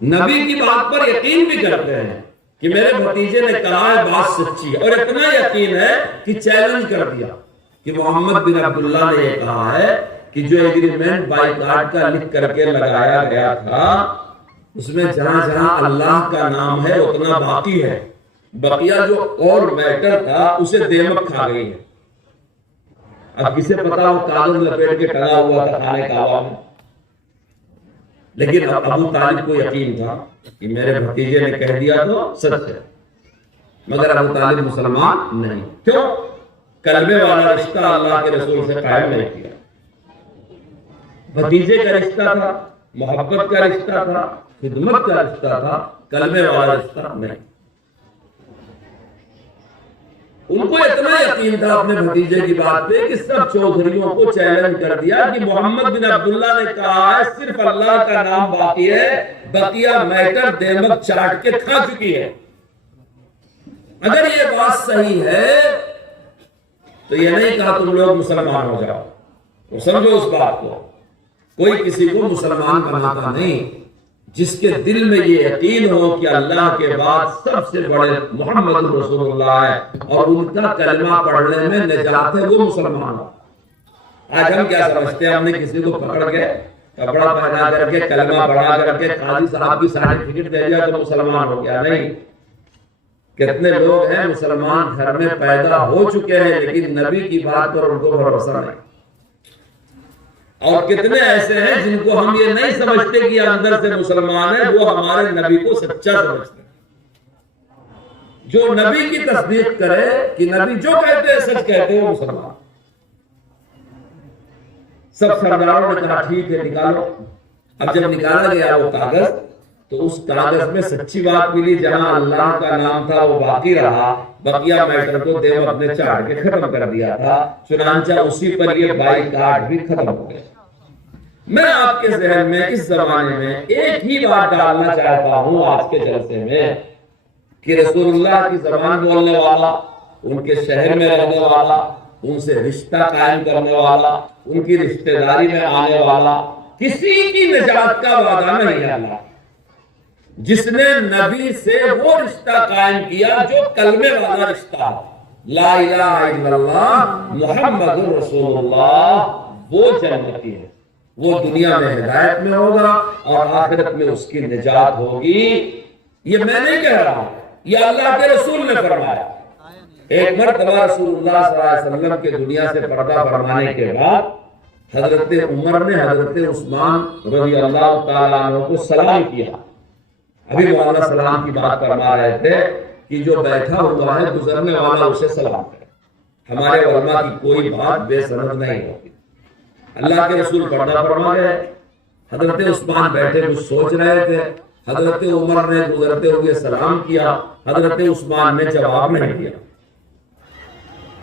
نبی کی بات پر یقین بھی کرتے ہیں کہ میرے بھتیجے نے کہا ہے بات سچی ہے, اور اتنا یقین ہے کہ چیلنج کر دیا کہ محمد بن عبداللہ نے یہ کہا ہے کہ جو ایگریمنٹ بائیکاٹ کا لکھ کر کے لگایا گیا تھا اس میں جہاں جہاں اللہ کا نام ہے اتنا باقی ہے, بقیہ جو اور میٹر تھا اسے دیمک کھا گئی ہے. اب کسے پتا وہ کاغذ لپیٹ کے ٹنگا ہوا تھا خانہ کعبہ میں, لیکن ابو طالب کو یقین تھا کہ میرے بھتیجے نے کہہ دیا تو سچ ہے. مگر ابو طالب مسلمان نہیں. کیوں؟ کلمے والا رشتہ اللہ کے رسول سے قائم نہیں کیا. بھتیجے کا رشتہ تھا, محبت کا رشتہ تھا, خدمت کا رشتہ تھا, کلمے والا رشتہ نہیں. ان کو اتنا یقین تھا اپنے بھتیجے کی بات پہ کہ سب چودھریوں کو چیلنج کر دیا کہ محمد بن عبداللہ نے کہا ہے صرف اللہ کا نام باقی ہے, بقیہ میٹر دیمک چاٹ کے کھا چکی ہے. اگر یہ بات صحیح ہے تو یہ نہیں کہا تم لوگ مسلمان ہو جاؤ. تو سمجھو اس بات کو, کوئی کسی کو مسلمان بناتا نہیں. جس کے دل میں یہ یقین ہو کہ اللہ کے بعد سب سے بڑے محمد رسول اللہ ہے اور ان کا کلمہ پڑھنے میں نجات ہے, وہ مسلمان ہو. آج ہم کیا سمجھتے ہیں, ہم نے کسی کو پکڑ کے کپڑا پہنا کر کے کلمہ پڑھا کر کے قاضی صاحب کی سرٹیفکیٹ دے دیا تو مسلمان ہو گیا. نہیں, کتنے لوگ ہیں مسلمان گھر میں پیدا ہو چکے ہیں لیکن نبی کی بات پر ان کو بھروسہ نہیں. اور کتنے ایسے ہیں جن کو ہم یہ نہیں سمجھتے کہ اندر سے مسلمان ہیں, وہ ہمارے نبی کو سچا سمجھتے ہیں. جو نبی کی تصدیق کرے کہ نبی جو کہتے ہیں سچ کہتے ہیں, وہ مسلمان. سب سرداروں نے کہا ٹھیک ہے نکالو. اب جب نکالا گیا وہ کاغذ تو اس کاغذ میں سچی بات ملی, جہاں اللہ کا نام تھا وہ باقی رہا, بقیہ میٹر کو دیمک نے چاٹ کے ختم کر دیا تھا. چنانچہ اسی پر یہ بائیکاٹ بھی ختم ہو گیا. میں آپ کے ذہن میں اس زمانے میں ایک ہی بات ڈالنا چاہتا ہوں آج کے جلسے میں کہ رسول اللہ کی زبان بولنے والا, ان کے شہر میں رہنے والا, ان سے رشتہ قائم کرنے والا, ان کی رشتہ داری میں آنے والا, کسی کی نجات کا وعدہ نہیں ہے اللہ, جس نے نبی سے وہ رشتہ قائم کیا جو کلمے والا رشتہ ہے, لا الہ الا اللہ محمد رسول اللہ, وہ جنتی ہے. وہ دنیا میں ہدایت میں ہوگا اور آخرت میں اس کی نجات ہوگی. یہ میں نہیں کہہ رہا ہوں, یہ اللہ کے رسول نے فرمایا. ایک مرتبہ رسول اللہ صلی اللہ علیہ وسلم کے دنیا سے پردہ فرمانے کے بعد حضرت عمر نے حضرت عثمان رضی اللہ تعالیٰ عنہ کو سلام کیا. ابھی مولانا سلام کی بات فرما رہے تھے کہ جو بیٹھا ہوا ہے گزرنے والا اسے سلام کرے. ہمارے علماء کی کوئی بات بے سند نہیں ہوتی. اللہ کے رسول پردہ فرما گئے, حضرت عثمان بیٹھے کچھ سوچ رہے تھے, حضرت عمر نے گزرتے ہوئے سلام کیا, حضرت عثمان نے جواب نہیں دیا.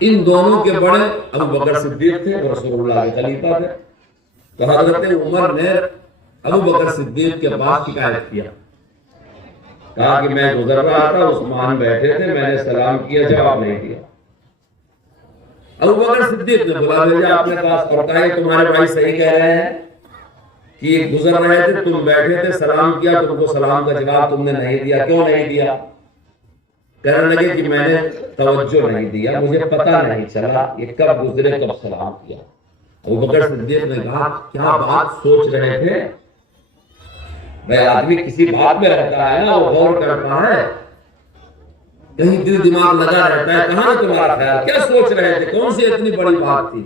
ان دونوں کے بڑے ابو بکر صدیق تھے, رسول اللہ کے خلیفہ تھے. تو حضرت عمر نے ابو بکر صدیق کے پاس شکایت کیا, کہا کہ میں گزر رہا تھا, عثمان بیٹھے تھے, میں نے سلام کیا, جواب نہیں دیا. ابو بکر صدیق نے بلا بھیجا اپنے پاس اور کہا تمہارے بھائی صحیح کہہ رہے ہیں کہ یہ گزر رہے تھے، تم بیٹھے تھے، سلام کیا، تم کو سلام کا جواب تم نے نہیں دیا، کیوں نہیں دیا؟ کہنے لگے کہ میں نے توجہ نہیں دیا، مجھے پتہ نہیں چلا یہ کب گزرے کب سلام کیا۔ ابو بکر صدیق نے کہا کیا بات سوچ رہے تھے؟ بھائی آدمی کسی بات میں رہتا ہے نا، وہ غور کرتا ہے، کہیں دل دماغ لگا رہتا ہے، کہاں ہے تمہارا خیال، کیا سوچ رہے تھے، کون سی اتنی بڑی بات تھی؟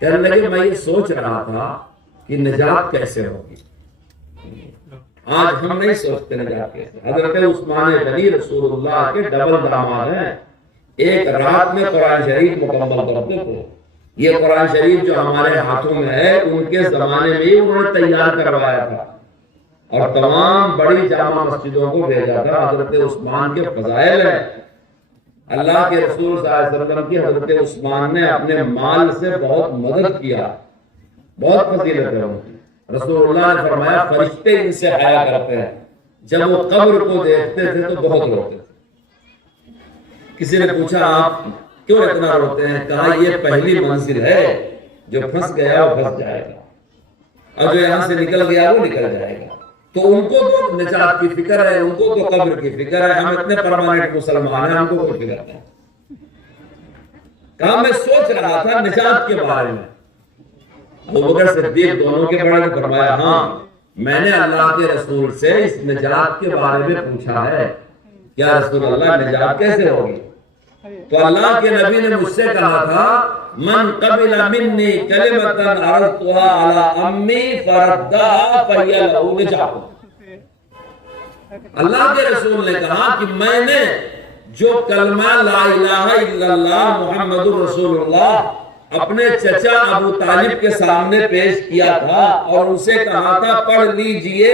کہنے لگے میں یہ سوچ رہا تھا کہ نجات کیسے ہوگی۔ آج ہم نہیں سوچتے نجات کیسے۔ حضرت عثمان غنی رسول اللہ کے ڈبل داماد ہیں، ایک رات میں قرآن شریف مکمل کرتے تھے۔ یہ قرآن شریف جو ہمارے ہاتھوں میں ہے ان کے زمانے میں ہی انہوں نے تیار کروایا تھا اور تمام بڑی جامع مسجدوں کو بھیجا تھا۔ حضرت عثمان کے فضائل ہیں، اللہ کے رسول صلی اللہ علیہ وسلم کی حضرت عثمان نے اپنے مال سے بہت مدد کیا، بہت فضیلت ہے ان کی۔ رسول اللہ نے فرمایا فرشتے ان سے حیا کرتے ہیں، جب وہ قبر کو دیکھتے تھے تو بہت روتے تھے۔ کسی نے پوچھا آپ کیوں اتنا روتے ہیں؟ کہا یہ پہلی منزل ہے، جو پھنس گیا وہ پھنس جائے گا اور جو یہاں سے نکل گیا وہ نکل جائے گا۔ تو ان کو تو نجات کی فکر ہے، ان کو تو قبر کی فکر ہے، ہم اتنے پرماننٹ مسلمان ہیں، ہم کو کوئی فکر نہیں۔ کہا میں سوچ رہا تھا نجات کے بارے میں۔ ابو بکر صدیق دونوں کے بڑے نے فرمایا ہاں میں نے اللہ کے رسول سے اس نجات کے بارے میں پوچھا ہے، کیا رسول اللہ نجات کیسے ہوگی؟ تو اللہ کے نبی نے مجھ سے کہا تھا من قبل منی کلمۃ عرضتها علی امی فردها فهي له نجات۔ اللہ کے رسول نے کہا کہ میں نے جو کلمہ لا الہ الا اللہ محمد رسول اللہ اپنے چچا ابو طالب کے سامنے پیش کیا تھا اور ان سے کہا تھا پڑھ لیجئے،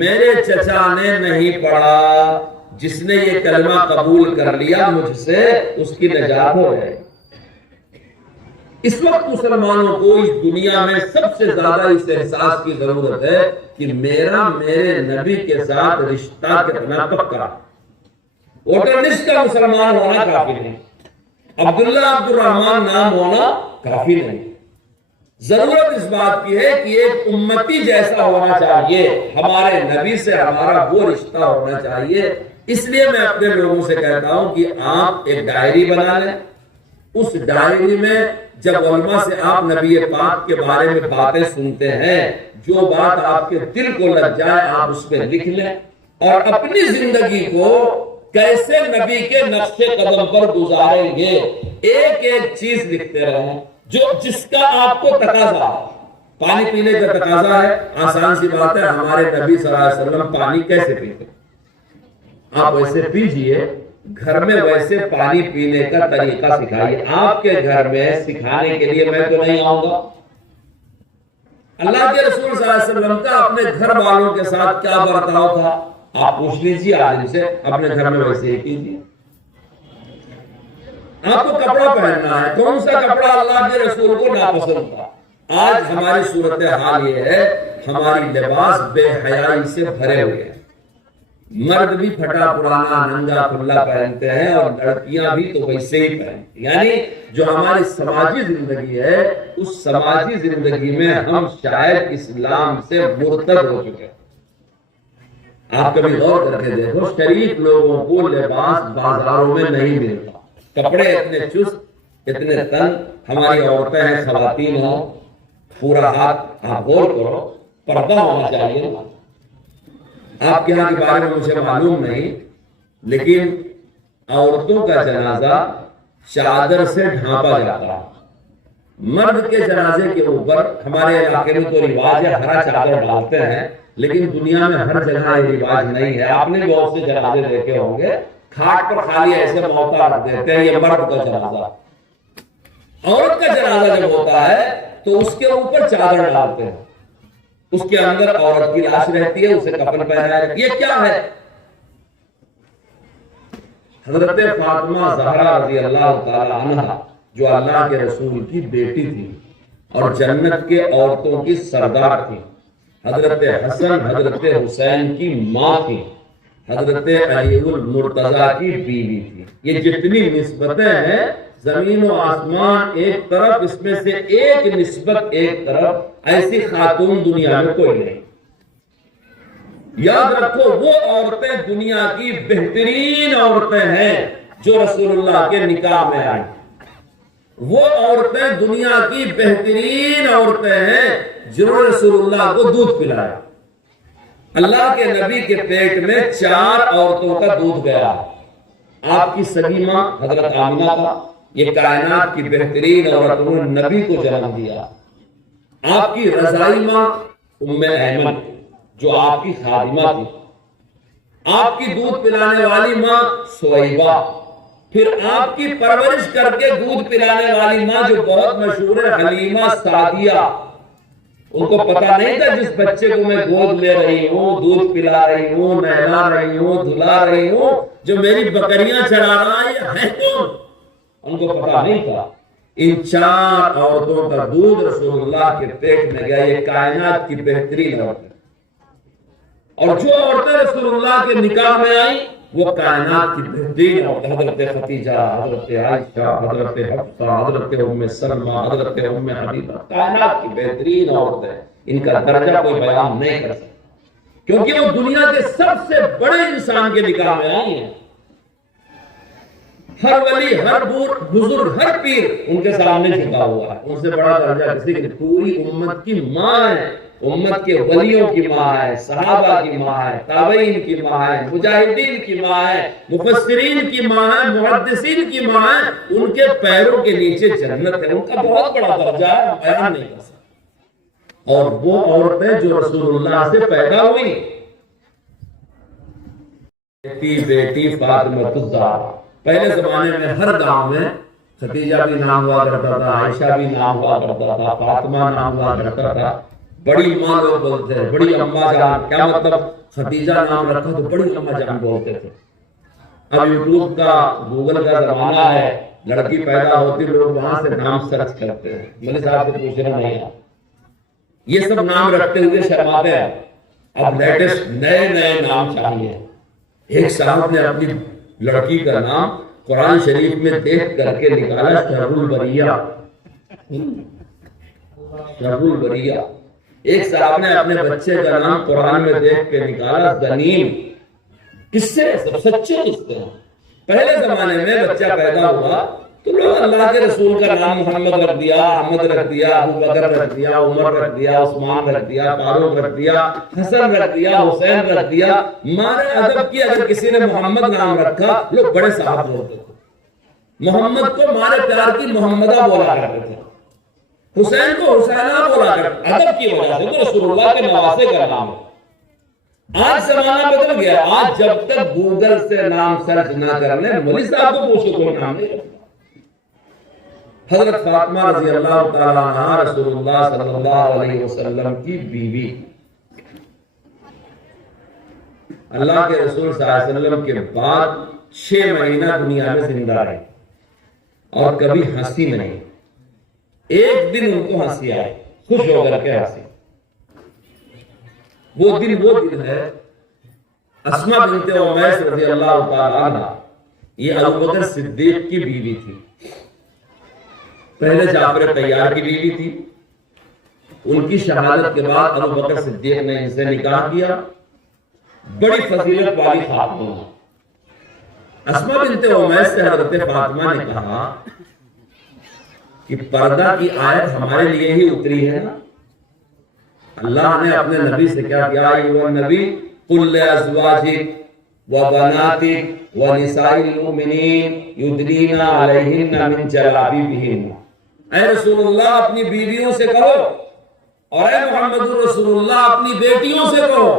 میرے چچا نے نہیں پڑھا، جس نے یہ کلمہ قبول کر لیا مجھ سے اس کی نجات ہو جائے۔ اس وقت مسلمانوں کو اس دنیا میں سب سے زیادہ اس احساس کی ضرورت ہے کہ میرا میرے نبی کے ساتھ رشتہ کتنا پکا۔ ووٹرلسٹ کا مسلمان ہونا کافی نہیں، عبداللہ عبد الرحمن نام ہونا کافی نہیں، ضرورت اس بات کی ہے کہ ایک امتی جیسا ہونا چاہیے، ہمارے نبی سے ہمارا وہ رشتہ ہونا چاہیے۔ اس لیے میں اپنے لوگوں سے کہتا ہوں کہ آپ ایک ڈائری بنا لیں، اس ڈائری میں جب علماء سے آپ نبی پاک کے بارے میں باتیں سنتے ہیں، جو بات آپ کے دل کو لگ جائے آپ اس پہ لکھ لیں اور اپنی زندگی کو کیسے نبی کے نقش قدم پر گزاریں گے ایک ایک چیز لکھتے رہیں جس کا آپ کو تقاضا ہے۔ پانی پینے کا تقاضا ہے، آسان سی بات ہے، ہمارے نبی صلی اللہ علیہ وسلم پانی کیسے پیتے؟ آپ ویسے پیجئے، گھر میں ویسے پانی پینے کا طریقہ سکھائیے۔ آپ کے گھر میں سکھانے کے لیے میں تو نہیں آؤں گا۔ اللہ کے رسول صلی اللہ علیہ وسلم کا اپنے گھر والوں کے ساتھ کیا برتاؤ تھا آپ پوچھ لیجئے عالم سے، اپنے گھر میں ویسے ہی کیجئے۔ آپ کو کپڑا پہننا ہے، کون سا کپڑا اللہ کے رسول کو ناپسند تھا؟ آج ہماری صورتحال یہ ہے، ہماری لباس بے حیائی سے بھرے ہوئے ہیں، مرد بھی پھٹا پرانا ننگا کھلا پہنتے ہیں اور لڑکیاں بھی تو ویسے ہی پہنتی ہیں۔ یعنی جو ہماری سماجی زندگی ہے اس سماجی زندگی میں ہم شاید اسلام سے مرتد ہو چکے ہیں۔ آپ کبھی غور کر کے دیکھو، شریف لوگوں کو لباس بازاروں میں نہیں ملتا، کپڑے اتنے چست اتنے تنگ، ہماری عورتیں ہیں خواتین ہیں پورا ہاتھ، آپ غور کرو، پردہ ہونا چاہیے۔ آپ کے یہاں کے بارے میں مجھے معلوم نہیں، لیکن عورتوں کا جنازہ چادر سے ڈھانپا جاتا ہے، مرد کے جنازے کے اوپر ہمارے علاقے میں تو رواج ہے ہرا چادر ڈالتے ہیں، لیکن دنیا میں ہر جگہ یہ رواج نہیں ہے۔ آپ نے بہت سے جنازے دیکھے ہوں گے کھاٹ پر خالی ایسے موتا رکھ دیتے ہیں، یہ مرد کا جنازہ۔ عورت کا جنازہ جب ہوتا ہے تو اس کے اوپر چادر ڈالتے ہیں، اس کے اندر عورت کی لاش رہتی ہے، اسے کفن پہنایا جاتا ہے۔ یہ کیا ہے؟ حضرت فاطمہ زہرا رضی اللہ تعالی عنہ جو اللہ کے رسول کی بیٹی تھی اور جنت کے عورتوں کی سردار تھی، حضرت حسن حضرت حسین کی ماں تھی، حضرت علی المرتضیٰ کی بیوی تھی۔ یہ جتنی نسبتیں ہیں زمین و آسمان ایک طرف، اس میں سے ایک نسبت ایک طرف، ایسی خاتون دنیا میں کوئی نہیں۔ یاد رکھو وہ عورتیں دنیا کی بہترین عورتیں ہیں جو رسول اللہ کے نکاح میں آئی۔ وہ عورتیں دنیا کی بہترین عورتیں ہیں جنہوں نے رسول اللہ کو دودھ پلایا۔ اللہ کے نبی کے پیٹ میں 4 عورتوں کا دودھ گیا۔ آپ کی سگی ماں حضرت آمنہ کا، یہ کائنات کی بہترین عورت، انہوں نے نبی کو جنم دیا۔ آپ کی رضائی ماں ام ایمن جو آپ کی خادمہ تھی، آپ کی دودھ پلانے والی ماں سویبہ، پھر آپ کی پرورش کر کے دودھ پلانے والی ماں جو بہت مشہور ہے حلیمہ سعدیہ۔ ان کو پتا نہیں تھا جس بچے کو میں گود لے رہی ہوں، دودھ پلا رہی ہوں، نہلا رہی ہوں، دھلا رہی ہوں، جو میری بکریاں چڑھا رہا ہے کون؟ ان کو پتا نہیں تھا۔ ان 4 عورتوں کا دودھ رسول اللہ کے پیٹ میں گیا۔ یہ کائنات کی بہترین عورتیں، اور جو عورتیں رسول اللہ کے نکاح میں آئیں وہ کائنات کی بہترین عورتیں، حضرت ختیجہ، حضرت عائشہ، حضرت حفصہ، حضرت ام سلمہ، حضرت ام حبیبہ، کائنات کی بہترین عورتیں۔ ان کا درجہ کوئی بیان نہیں کر سکتا، کیونکہ وہ دنیا کے سب سے بڑے انسان کے نکاح میں آئی ہیں۔ ہر ولی، ہر بزرگ، ہر پیر ان کے سامنے جھکا ہوا ہے۔ ان سے بڑا درجہ کسی کی، پوری امت کی ماں ہے، امت کے ولیوں کی ماں ہے، صحابہ کی ماں ہے، تابعین کی ماں ہے، مجاہدین کی ماں ہے، مفسرین کی ماں ہے، محدثین کی ماں ہے۔ ان کے پیروں کے نیچے جنت ہے، ان کا بہت بڑا درجہ ہے، بیان نہیں کر سکتا۔ اور وہ عورتیں جو رسول اللہ سے پیدا ہوئی، بیٹی فاطمہ الزہرا۔ پہلے زمانے میں ہر گاؤں میں ختیجہ بھی نام ہوا کرتا تھا، عائشہ بھی نام ہوا کرتا تھا، فاطمہ نام ہوا کرتا تھا۔ بڑی ماں لوگ بولتے ہیں، بڑی اماں جان، کیا مطلب؟ ختیجہ نام رکھا تو بڑی اماں جان بولتے تھے۔ اب یوٹیوب کا، گوگل کا زمانہ ہے، لڑکی پیدا ہوتی لوگ وہاں سے نام سرچ کرتے ہیں، مولوی صاحب سے پوچھنا نہیں ہے، یہ سب نام رکھتے ہوئے شرماتے ہیں۔ اب لیٹسٹ نئے نام چاہیے۔ ایک صاحب نے اپنی لڑکی کا نام قرآن شریف میں دیکھ کر کے نکالا شرح البریہ، شرح البریہ۔ ایک صاحب نے اپنے بچے کا نام قرآن میں دیکھ کے نکالا ذنیم۔ کس سے؟ سب سچے قصے ہیں۔ پہلے زمانے میں بچہ پیدا ہوا تو لوگ اللہ کے رسول کا نام محمد رکھ دیا، احمد رکھ دیا، ابو بکر رکھ دیا، عمر رکھ دیا، عثمان رکھ دیا، فاروق رکھ دیا، حسن رکھ دیا، حسین رکھ دیا۔ مارے ادب کی اگر کسی نے محمد نام رکھا لوگ بڑے صاحب ہوتے تھے۔ محمد کو مارے پیار کی محمدہ بولا کرتے تھے، حسین کو حسینہ بولا کرتے، ادب کی وجہ سے تو رسول اللہ کے نواسے کا نام ہے۔ آج زمانہ بدل گیا، آج جب تک گوگل سے نام سرچ نہ کر لیں، مولوی صاحب کو پوچھو کوئی نام نہیں رکھتا۔ حضرت فاطمہ رضی اللہ تعالیٰ عنہ رسول اللہ صلی اللہ علیہ وسلم کی بیوی، اللہ کے رسول صلی اللہ علیہ وسلم کے بعد 6 مہینہ دنیا میں زندہ رہی اور کبھی ہنسی نہیں۔ ایک دن ان کو ہنسی آئی، خوش ہو کر کے ہنسی۔ وہ دن ہے اسماء بنت عمیس رضی اللہ تعالیٰ عنہ، یہ ابو بکر صدیق کی بیوی تھی۔ پہلے جعفر طیار کی بیوی تھی، ان کی شہادت کے بعد ابو بکر صدیق نے ان سے نکاح کیا۔ بڑی فضیلت والی خاتون اسماء بنت عمیس سے حضرت فاطمہ نے کہا کہ پردہ کی آیت ہمارے لیے ہی اتری ہے نا، اللہ نے اپنے نبی سے کیا کیا، ایھا النبی قل لازواجک وبناتک ونساء المؤمنین یدنین علیہن من جلابیبہن۔ اے رسول اللہ اپنی بیویوں سے کہو، اور اے محمد رسول اللہ اپنی بیٹیوں سے کہو۔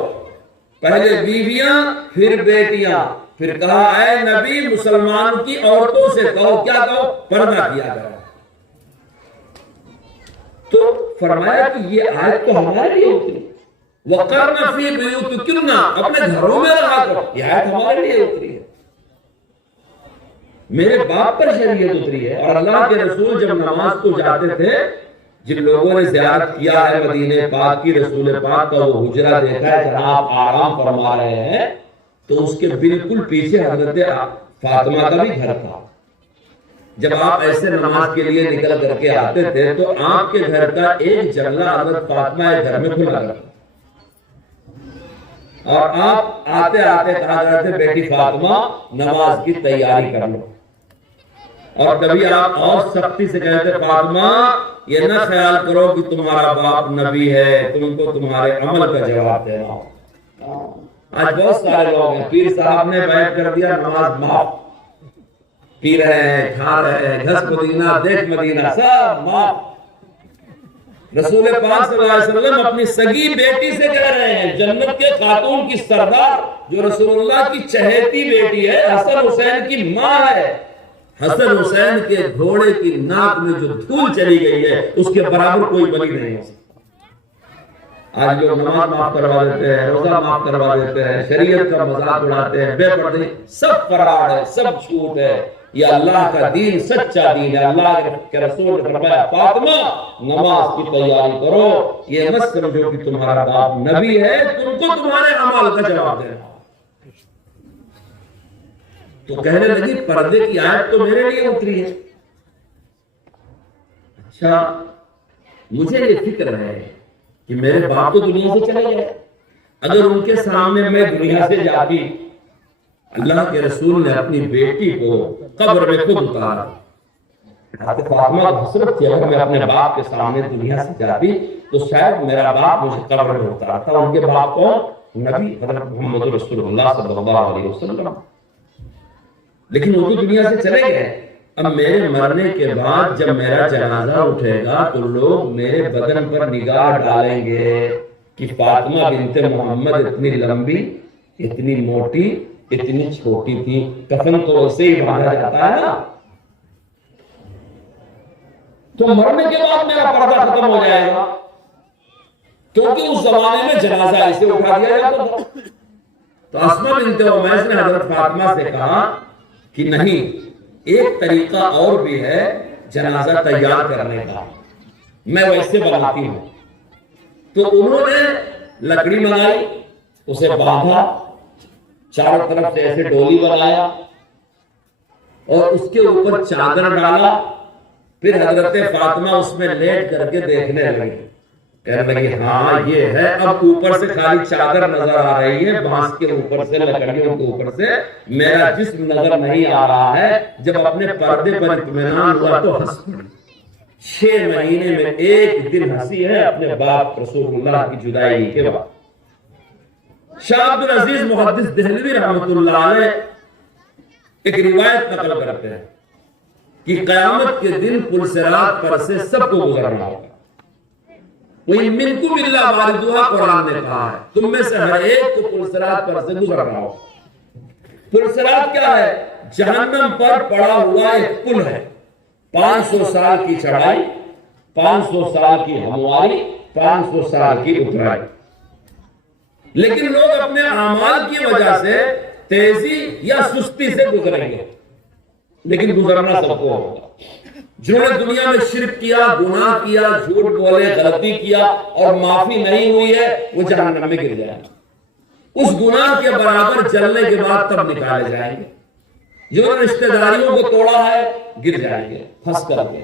پہلے بیویاں پھر بیٹیاں، پھر کہا اے نبی مسلمان کی عورتوں سے کہو، کیا کہو؟ پردہ کیا کرو۔ تو فرمایا کہ یہ آیت تو ہمارے لیے اتری، وَقَرْنَ فِي بُيُوتِكُنَّ، اپنے گھروں میں رہا کرو، یہ آیت ہمارے لیے اتری ہے، میرے باپ پر شریعت اتری ہے۔ اور اللہ کے رسول جب نماز کو جاتے تھے، جن لوگوں نے زیارت کیا ہے مدینہ پاک کی، رسول پاک کا وہ حجرہ دیکھا ہے جہاں آپ آرام فرما رہے ہیں، تو اس کے بالکل پیچھے حضرت فاطمہ کا بھی گھر تھا۔ جب آپ ایسے نماز کے لیے نکل کر کے آتے تھے تو آپ کے گھر کا ایک جنگلہ حضرت فاطمہ گھر میں کھلا کرتا، اور آپ آتے آتے کہا کرتے بیٹی فاطمہ نماز کی تیاری کر لو، اور کبھی آپ اور سختی سے کہتے فاطمہ یہ نہ خیال کرو کہ تمہارا باپ نبی ہے، تم کو تمہارے عمل کا جواب دینا ہو۔ آج بہت سارے لوگ ہیں، پیر صاحب نے بیعت کر دیا نماز معاف، پی رہے ہیں، کھا رہے ہیں، گھس مدینہ دیکھ مدینہ سب معاف۔ رسول پاک صلی اللہ علیہ وسلم اپنی سگی بیٹی سے کہہ رہے ہیں، جنت کے خاتون کی سردار جو رسول اللہ کی چہیتی بیٹی ہے، حسن حسین کی ماں ہے، حسن حسین کے گھوڑے کی ناک میں جو دھول چلی گئی ہے اس کے برابر کوئی ولی نہیں ہو سکتا۔ آج لوگ نماز معاف کروا دیتے ہیں، روزہ معاف کروا دیتے ہیں، شریعت کا مذاق اڑاتے ہیں، بے پردگی، سب فراڈ ہے، سب جھوٹ ہے۔ یہ اللہ کا دین سچا دین ہے۔ اللہ کے رسول نے فرمایا فاطمہ نماز کی تیاری کرو، یہ مت سمجھو کہ تمہارا باپ نبی ہے، تم کو تمہارے اعمال کا جواب دینا۔ تو کہنے لگی پردے کی آیت تو میرے لیے اتری ہے۔ اچھا مجھے یہ فکر ہے کہ میرے باپ تو دنیا سے چلے گئے، اگر ان کے سامنے میں دنیا سے جاتی، اللہ کے رسول نے اپنی بیٹی کو قبر میں خود اتارا۔ حضرت فاطمہ کو حسرت تھی اگر میں اپنے باپ کے سامنے دنیا سے جاتی تو شاید میرا باپ مجھے قبر میں اتارتا۔ ان کے باپ کون؟ نبی حضرت محمد رسول اللہ صلی اللہ علیہ وسلم۔ لیکن وہ تو دنیا سے چلے گئے، اب میرے مرنے کے بعد جب میرا جنازہ اٹھے گا تو لوگ میرے بدن پر نگاہ ڈالیں گے کہ فاطمہ بنت محمد اتنی لمبی، اتنی موٹی، اتنی چھوٹی تھی۔ کفن تو ویسے ہی باندھا جاتا ہے نا، تو مرنے کے بعد میرا پردہ ختم ہو جائے گا، کیونکہ اس زمانے میں جنازہ اسے اٹھا دیا جاتا تھا۔ تو اسماء بنت عمیس نے حضرت فاطمہ سے کہا کہ نہیں، ایک طریقہ اور بھی ہے جنازہ تیار کرنے کا، میں ویسے بناتی ہوں۔ تو انہوں نے لکڑی منگائی، اسے باندھا، چاروں طرف سے ایسے ڈولی بنایا اور اس کے اوپر چادر ڈالا، پھر حضرت فاطمہ اس میں لیٹ کر کے دیکھنے لگی، کہنے لگی ہاں یہ ہے۔ اب اوپر سے خالی چادر نظر آ رہی ہے، بانس کے اوپر سے، لکڑیوں کے اوپر سے میرا جسم نظر نہیں آ رہا ہے۔ جب اپنے پردے پر اطمینان ہوا تو ہنس پڑی۔ 6 مہینے میں ایک دن ہنسی ہے اپنے باپ رسول اللہ کی جدائی کے بعد۔ شاہ عبد العزیز محدث دہلوی رحمۃ اللہ علیہ ایک روایت نقل کرتے ہیں کہ قیامت کے دن پل صراط پر سے سب کو گزرنا ہوگا۔ وَإِن مِّنكُمْ إِلَّا وَارِدُهَا قرآن نے کہا ہے، تم میں سے ہر ایک کو پل صراط پر سے گزرنا ہوگا۔ پل صراط کیا ہے؟ جہنم پر پڑا ہوا ایک پل ہے، 500 سال کی چڑھائی، 500 سال کی ہمواری، 500 سال کی اترائی۔ لیکن لوگ اپنے اعمال کی وجہ سے تیزی یا سستی سے گزریں گے، لیکن گزرنا سب کو ہوگا۔ جنہوں نے دنیا میں شرک کیا، گناہ کیا، جھوٹ بولے، غلطی کیا اور معافی نہیں ہوئی ہے، وہ جہنم میں گر جائیں گے۔ اس گناہ کے برابر جلنے کے بعد تب نکالے جائیں گے۔ جو رشتہ داریوں کو توڑا ہے گر جائیں گے پھنس کر کے۔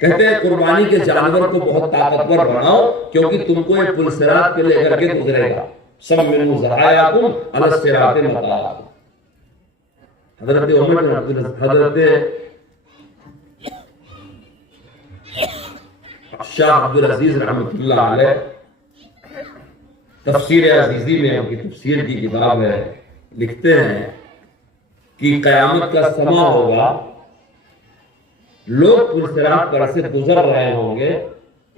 کہتے ہیں قربانی کے جانور کو بہت طاقتور بناؤ کیونکہ تم کو ایک پل صراط پہ لے کر کے گزرے گا۔ سمنوا ذرائعکم علی الصراط مستقیم۔ حضرت حضرت شاہ عبد العزیز رحمۃ اللہ علیہ تفسیر عزیزی میں، ان کی تفسیر کی کتاب ہے، لکھتے ہیں کہ قیامت کا سما ہوگا، لوگ پل صراط پر سے گزر رہے ہوں گے،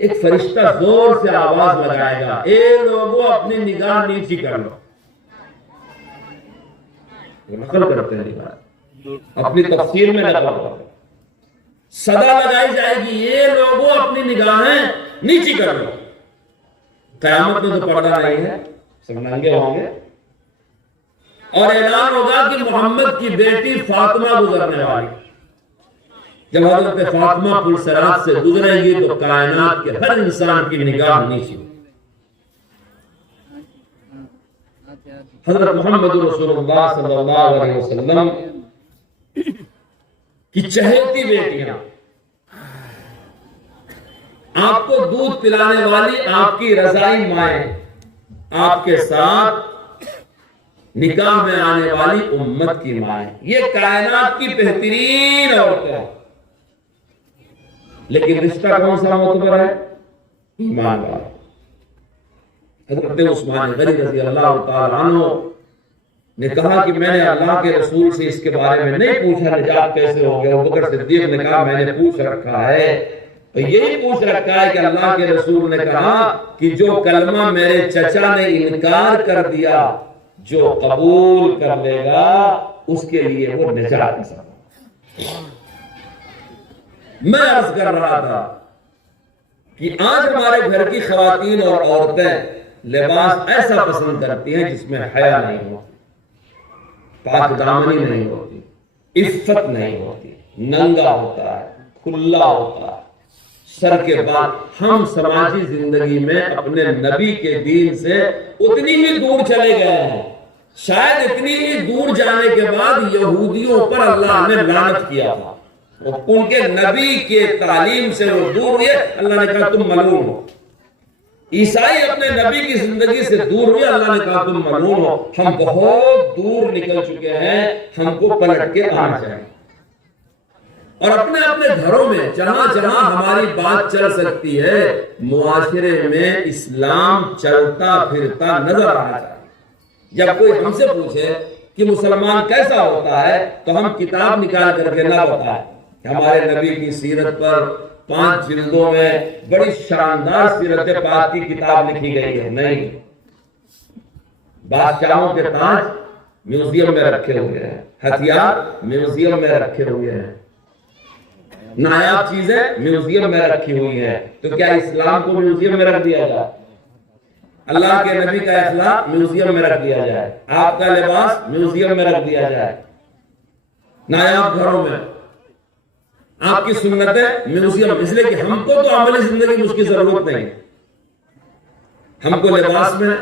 ایک فرشتہ زور سے آواز لگائے گا، اے لوگوں اپنی نگاہ نیچی کر لو۔ وہ نقل کرتے ہیں نگاہ، اپنی تفسیر میں نقل کرتے ہیں، صدا لگائی جائے گی، یہ لوگوں اپنی نگاہیں نیچی کر لو۔ قیامت میں تو پردہ نہیں ہے، سب ننگے ہوں گے، اور اعلان ہوگا کہ محمد کی بیٹی فاطمہ گزرنے والی۔ جب حضرت فاطمہ پل صراط سے گزرے گی تو کائنات کے ہر انسان کی نگاہ نیچی۔ حضرت محمد رسول اللہ صلی اللہ علیہ وسلم کی چہیتی بیٹیاں، آپ کو دودھ پلانے والی آپ کی رضائی مائیں، آپ کے ساتھ نکاح میں آنے والی امت کی مائیں، یہ کائنات کی بہترین عورتیں ہیں۔ لیکن رشتہ کون سا معتبر ہے؟ ایمان والا۔ حضرت عثمان غنی رضی اللہ تعالیٰ عنہ نے کہا کہ میں نے اللہ کے رسول سے اس کے بارے میں نہیں پوچھا نجات کیسے ہو گیا۔ ابوبکر صدیق نے کہا میں نے پوچھ رکھا ہے، تو یہی پوچھ رکھا ہے کہ اللہ کے رسول نے کہا کہ جو کلمہ میرے چچا نے انکار کر دیا، جو قبول کر لے گا اس کے لیے وہ نجات کا سبب۔ میں عرض کر رہا تھا کہ آج ہمارے گھر کی خواتین اور عورتیں لباس ایسا پسند کرتی ہیں جس میں حیا نہیں ہوتی، پاک دامنی نہیں ہوتی، عفت نہیں ہوتی، ننگا ہوتا ہے، کھلا ہوتا ہے سر کے بعد۔ ہم سماجی زندگی میں اپنے نبی کے دین سے اتنی ہی دور چلے گئے ہیں، شاید اتنی ہی دور جانے کے بعد یہودیوں پر اللہ نے لعنت کیا تھا، ان کے نبی کے تعلیم سے وہ دور ہوئے، اللہ نے کہا تم ملعون ہو۔ عیسائی اپنے نبی کی زندگی سے دور ہوئے، اللہ نے کہا تم ملعون ہو۔ ہم بہت دور نکل چکے ہیں، ہم کو پلٹ کے آنا چاہیے، اور اپنے اپنے گھروں میں جہاں جہاں ہماری بات چل سکتی ہے معاشرے میں اسلام چلتا پھرتا نظر آنا چاہیے۔ جب کوئی ہم سے پوچھے کہ مسلمان کیسا ہوتا ہے تو ہم کتاب نکال کر کے نہ بتائیں کہ ہمارے نبی کی سیرت پر 5 جلدوں میں بڑی شاندار سیرت پاک کی کتاب لکھی گئی ہے، نہیں۔ بادشاہوں کے تاج میوزیم میں رکھے ہوئے ہیں، ہتھیار میوزیم میں رکھے ہوئے ہیں، نایاب چیزیں میوزیم میں رکھی ہوئی ہیں، تو کیا اسلام کو میوزیم میں رکھ دیا جائے؟ اللہ کے نبی کا اخلاق میوزیم میں رکھ دیا جائے، آپ کا لباس میوزیم میں رکھ دیا جائے، نایاب گھروں میں آپ کی سنتیں میوزیم؟ اس لیے کہ ہم کو تو عملی زندگی میں اس کی ضرورت نہیں، ہم کو لباس میں،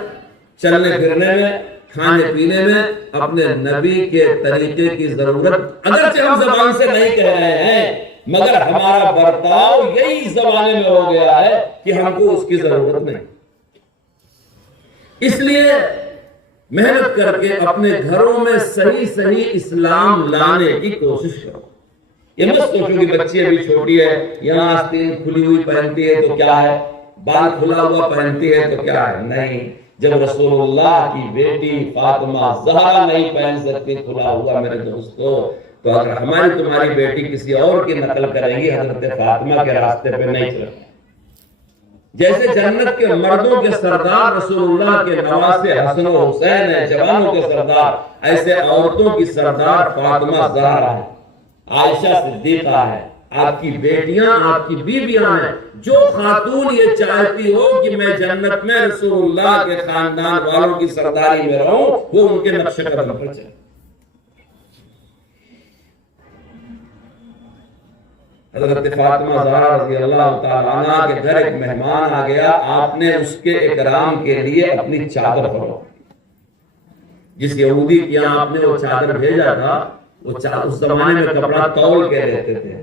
چلنے پھرنے میں، کھانے پینے میں اپنے نبی کے طریقے کی ضرورت، اگرچہ ہم زبان سے نہیں کہہ رہے ہیں مگر ہمارا برتاؤ یہی زمانے میں ہو گیا ہے کہ ہم کو اس کی ضرورت نہیں۔ اس لیے محنت کر کے اپنے گھروں میں صحیح صحیح اسلام لانے کی کوشش کرو۔ یہ مت سوچو کہ بچی ابھی چھوٹی ہے، یہاں آستین کھلی ہوئی پہنتی ہے تو کیا ہے، بال کھلا ہوا پہنتی ہے تو کیا ہے، نہیں۔ جب رسول اللہ کی بیٹی فاطمہ زہرا نہیں پہن سکتی کھلا ہوا میرے دوستو، تو اگر ہماری تمہاری بیٹی کسی اور کی نقل کرے گی حضرت فاطمہ کے راستے پہ نہیں چلے گی۔ جیسے جنت کے مردوں کے سردار رسول اللہ کے نواسے حسن و حسین ہیں، جوانوں کے سردار، ایسے عورتوں کی سردار فاطمہ زہرا ہے، عائشہ صدیقہ ہے، آپ کی بیٹیاں، آپ کی بیویاں ہیں۔ جو خاتون یہ چاہتی ہو کہ میں جنت میں رسول اللہ کے خاندان والوں کی سرداری میں رہوں، وہ ان کے نقش قدم پر چلے۔ حضرت فاطمہ زہرا رضی اللہ تعالیٰ عنہ کے گھر ایک مہمان آ گیا، آپ نے اس کے اکرام کے لیے اپنی چادر پھیلائی۔ جس یہودی کے یہاں آپ نے وہ چادر بھیجا تھا، وہ اس زمانے میں کپڑا تول کے لیتے تھے،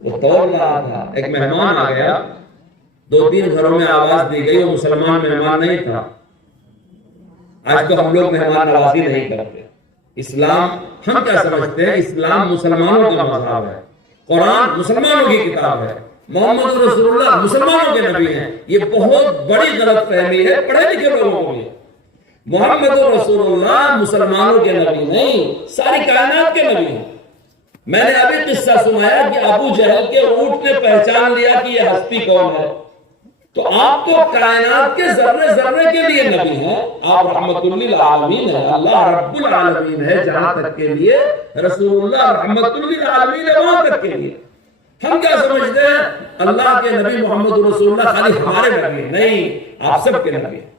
وہ تول رہا تھا۔ ایک مہمان آ گیا، 2-3 گھروں میں آواز دی گئی، وہ مسلمان مہمان نہیں تھا۔ آج تو ہم لوگ مہمان نوازی نہیں کرتے۔ اسلام ہم کیا سمجھتے ہیں؟ اسلام مسلمانوں کا مذہب ہے، قرآن مسلمانوں کی کتاب ہے، محمد رسول اللہ مسلمانوں کے نبی ہیں۔ یہ بہت بڑی غلط فہمی ہے پڑھے لکھے لوگوں کو۔ محمد رسول اللہ مسلمانوں کے نبی نہیں، ساری کائنات کے نبی ہیں۔ میں نے ابھی قصہ سنایا کہ ابو جہل کے اونٹ نے پہچان لیا کہ یہ ہستی کون ہے، تو آپ تو کائنات کے ذرے ذرے کے لیے نبی ہیں، آپ رحمت للعالمین ہیں، اللہ رب العالمین ہے۔ جہاں تک کے لیے رسول اللہ رحمت للعالمین ہے، وہاں تک کے لیے ہم کیا سمجھتے ہیں؟ اللہ کے نبی محمد رسول اللہ خالی ہمارے نبی ہیں، نہیں، آپ سب کے نبی ہیں۔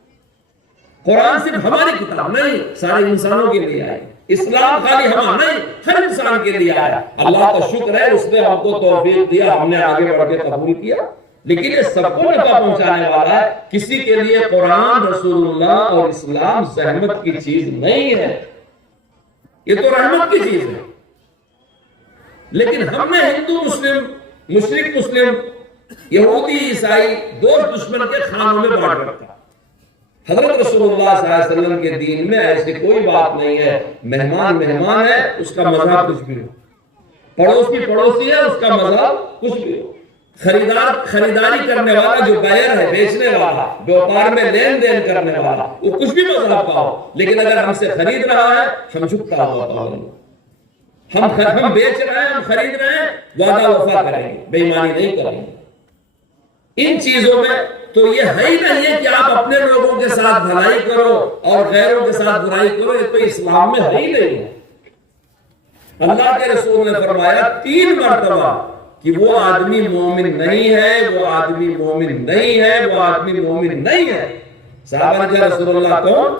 قرآن صرف ہماری کتاب نہیں، سارے انسانوں کے لیے آئی۔ اسلام خالی ہمارا نہیں، ہر انسان کے لیے آیا۔ اللہ کا شکر ہے اس نے ہم کو توفیق دیا، ہم نے آگے بڑھ کے قبول کیا، لیکن یہ سب کو نفع پہنچانے والا ہے۔ کسی کے لیے قرآن، رسول اللہ اور اسلام زحمت کی چیز نہیں ہے، یہ تو رحمت کی چیز ہے۔ لیکن ہم نے ہندو مسلم، مشرک مسلم، یہودی عیسائی دوست دشمن کے خانوں میں بانٹ رکھا۔ حضرت رسول اللہ صلی اللہ علیہ وسلم کے دین میں ایسی کوئی بات نہیں ہے، مہمان مہمان ہے، اس کا مذہب کچھ بھی ہو، پڑوسی پڑوسی ہے، اس کا مذہب کچھ بھی ہو، خریداری کرنے والا جو بائر ہے، بیچنے والا، بیوپار میں لین دین کرنے والا، وہ کچھ بھی مذہب کا ہو، لیکن اگر ہم سے خرید رہا ہے ہم جھکتا ہوا پاؤں گے، ہم بیچ رہے ہیں، ہم خرید رہے ہیں، وعدہ وفا کریں گے، بے ایمانی نہیں کریں گے۔ ان چیزوں میں تو یہ ہے ہی نہیں ہے کہ آپ اپنے لوگوں کے ساتھ بھلائی کرو اور غیروں کے ساتھ برائی کرو، یہ تو اسلام میں ہے ہی نہیں ہے۔ اللہ کے رسول نے فرمایا 3 مرتبہ کہ وہ آدمی مومن نہیں ہے، وہ آدمی مومن نہیں ہے، وہ آدمی مومن نہیں ہے۔ صحابہ نے کہا رسول اللہ کون؟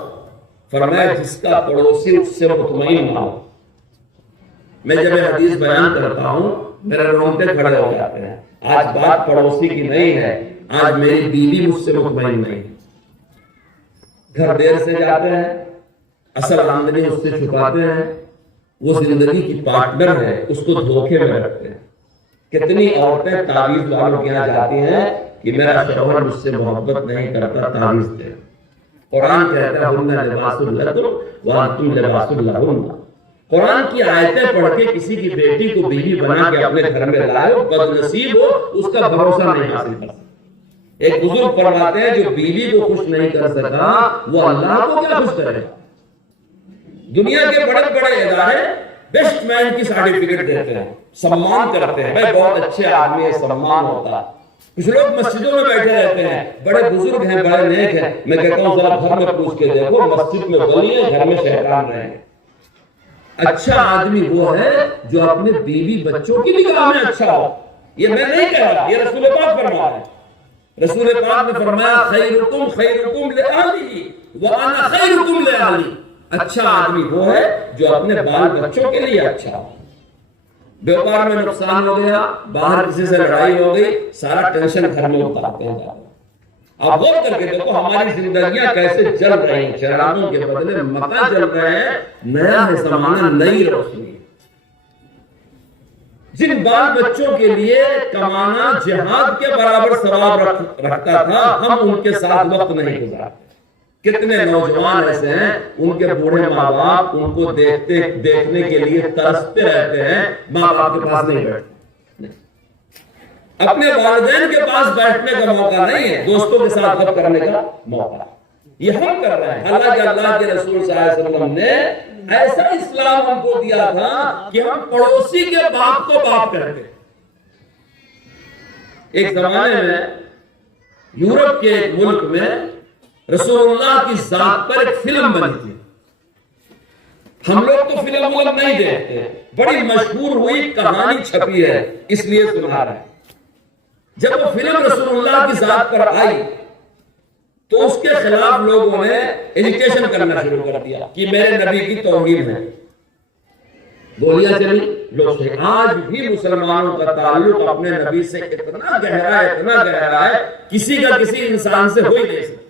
فرمایا جس کا پڑوسی اس سے مطمئن نہ ہو۔ میں جب حدیث بیان کرتا ہوں میرے رونگٹے کھڑے ہو جاتے ہیں۔ آج بات پڑوسی کی نہیں ہے، آج میری بیوی مجھ سے مطمئن نہیں، گھر دیر سے جاتے ہیں، اصل آمدنی اس سے چھپاتے ہیں، وہ زندگی کی پارٹنر ہے، اس کو دھوکے میں رکھتے ہیں۔ کتنی عورتیں تعویذ والوں کے یہاں جاتی ہیں کہ میرا شوہر مجھ سے محبت نہیں کرتا، تعویذ دے۔ قرآن کہتا ہے ہن لباس لکم وانتم لباس لہن۔ قرآن کی آیتیں پڑھ کے کسی کی بیٹی کو بیوی بنا کے اپنے گھر میں لائے، بد نصیب ہو اس کا بھروسہ نہیں حاصل کر سکتا۔ ایک بزرگ فرماتے ہیں جو بیوی کو خوش نہیں کر سکا وہ اللہ کو کیا خوش کرے گا۔ دنیا کے بڑے بڑے ادارے بیسٹ مین کی سرٹیفکیٹ دیتے ہیں، سمان کرتے ہیں، بھائی بہت اچھے آدمی ہے، سمان ہوتا ہے۔ کچھ لوگ مسجدوں میں بیٹھے رہتے ہیں، بڑے بزرگ ہیں، بڑے نیک ہیں، میں کہتا ہوں ذرا گھر میں پوچھ کے دیکھو، مسجد میں ولی ہے، گھر میں شیطان رہے ہیں۔ اچھا آدمی وہ ہے جو اپنے بیوی بچوں کی نگاہ میں اچھا ہو۔ یہ میں نہیں کہہ رہا، یہ رسول پاک فرما رہا ہے۔ رسول پاک نے فرمایا خیرکم خیرکم لأہلہ وانا خیرکم لأہلی۔ اچھا آدمی وہ ہے جو اپنے بال بچوں کے لیے اچھا ہو۔ بیوپار میں نقصان ہو گیا، باہر کسی سے لڑائی ہو گئی، سارا ٹینشن گھر میں اتارتے ہیں۔ آپ غور کر کے دیکھو ہماری زندگیاں کیسے جل رہی ہیں، چراغوں کے بدلے مکہ جل رہے ہیں، نیا ہے زمانہ، نئی روشنی۔ جن بال بچوں کے لیے کمانا جہاد کے برابر ثواب رکھتا تھا، ہم ان کے ساتھ وقت نہیں گزارتے۔ کتنے نوجوان ایسے ہیں ان کے بوڑھے ماں باپ ان کو دیکھنے کے لیے ترستے رہتے ہیں، ماں باپ کے پاس نہیں بیٹھتے، اپنے والدین کے پاس بیٹھنے کا موقع نہیں ہے، دوستوں کے ساتھ گپ کرنے کا موقع یہ ہم کر رہے ہیں۔ حالانکہ اللہ کے رسول صلی اللہ علیہ وسلم نے ایسا اسلام ہم کو دیا تھا کہ ہم پڑوسی کے باپ کو باپ کرتے۔ ایک زمانے میں یورپ کے ایک ملک میں رسول اللہ کی ذات پر ایک فلم بنی تھی۔ ہم لوگ تو فلم نہیں دیکھتے، بڑی مشہور ہوئی، کہانی چھپی ہے، اس لیے سنا رہے ہیں۔ جب وہ فلم رسول اللہ کی ذات پر آئی تو اس کے خلاف لوگوں نے ایجیٹیشن کرنا شروع کر دیا کہ میرے نبی کی توہین ہے، گولیاں چلی، لوگ سے آج بھی مسلمانوں کا تعلق اپنے نبی سے اتنا گہرا ہے، اتنا گہرا ہے، کسی کا کسی انسان سے ہو ہی نہیں سکتا۔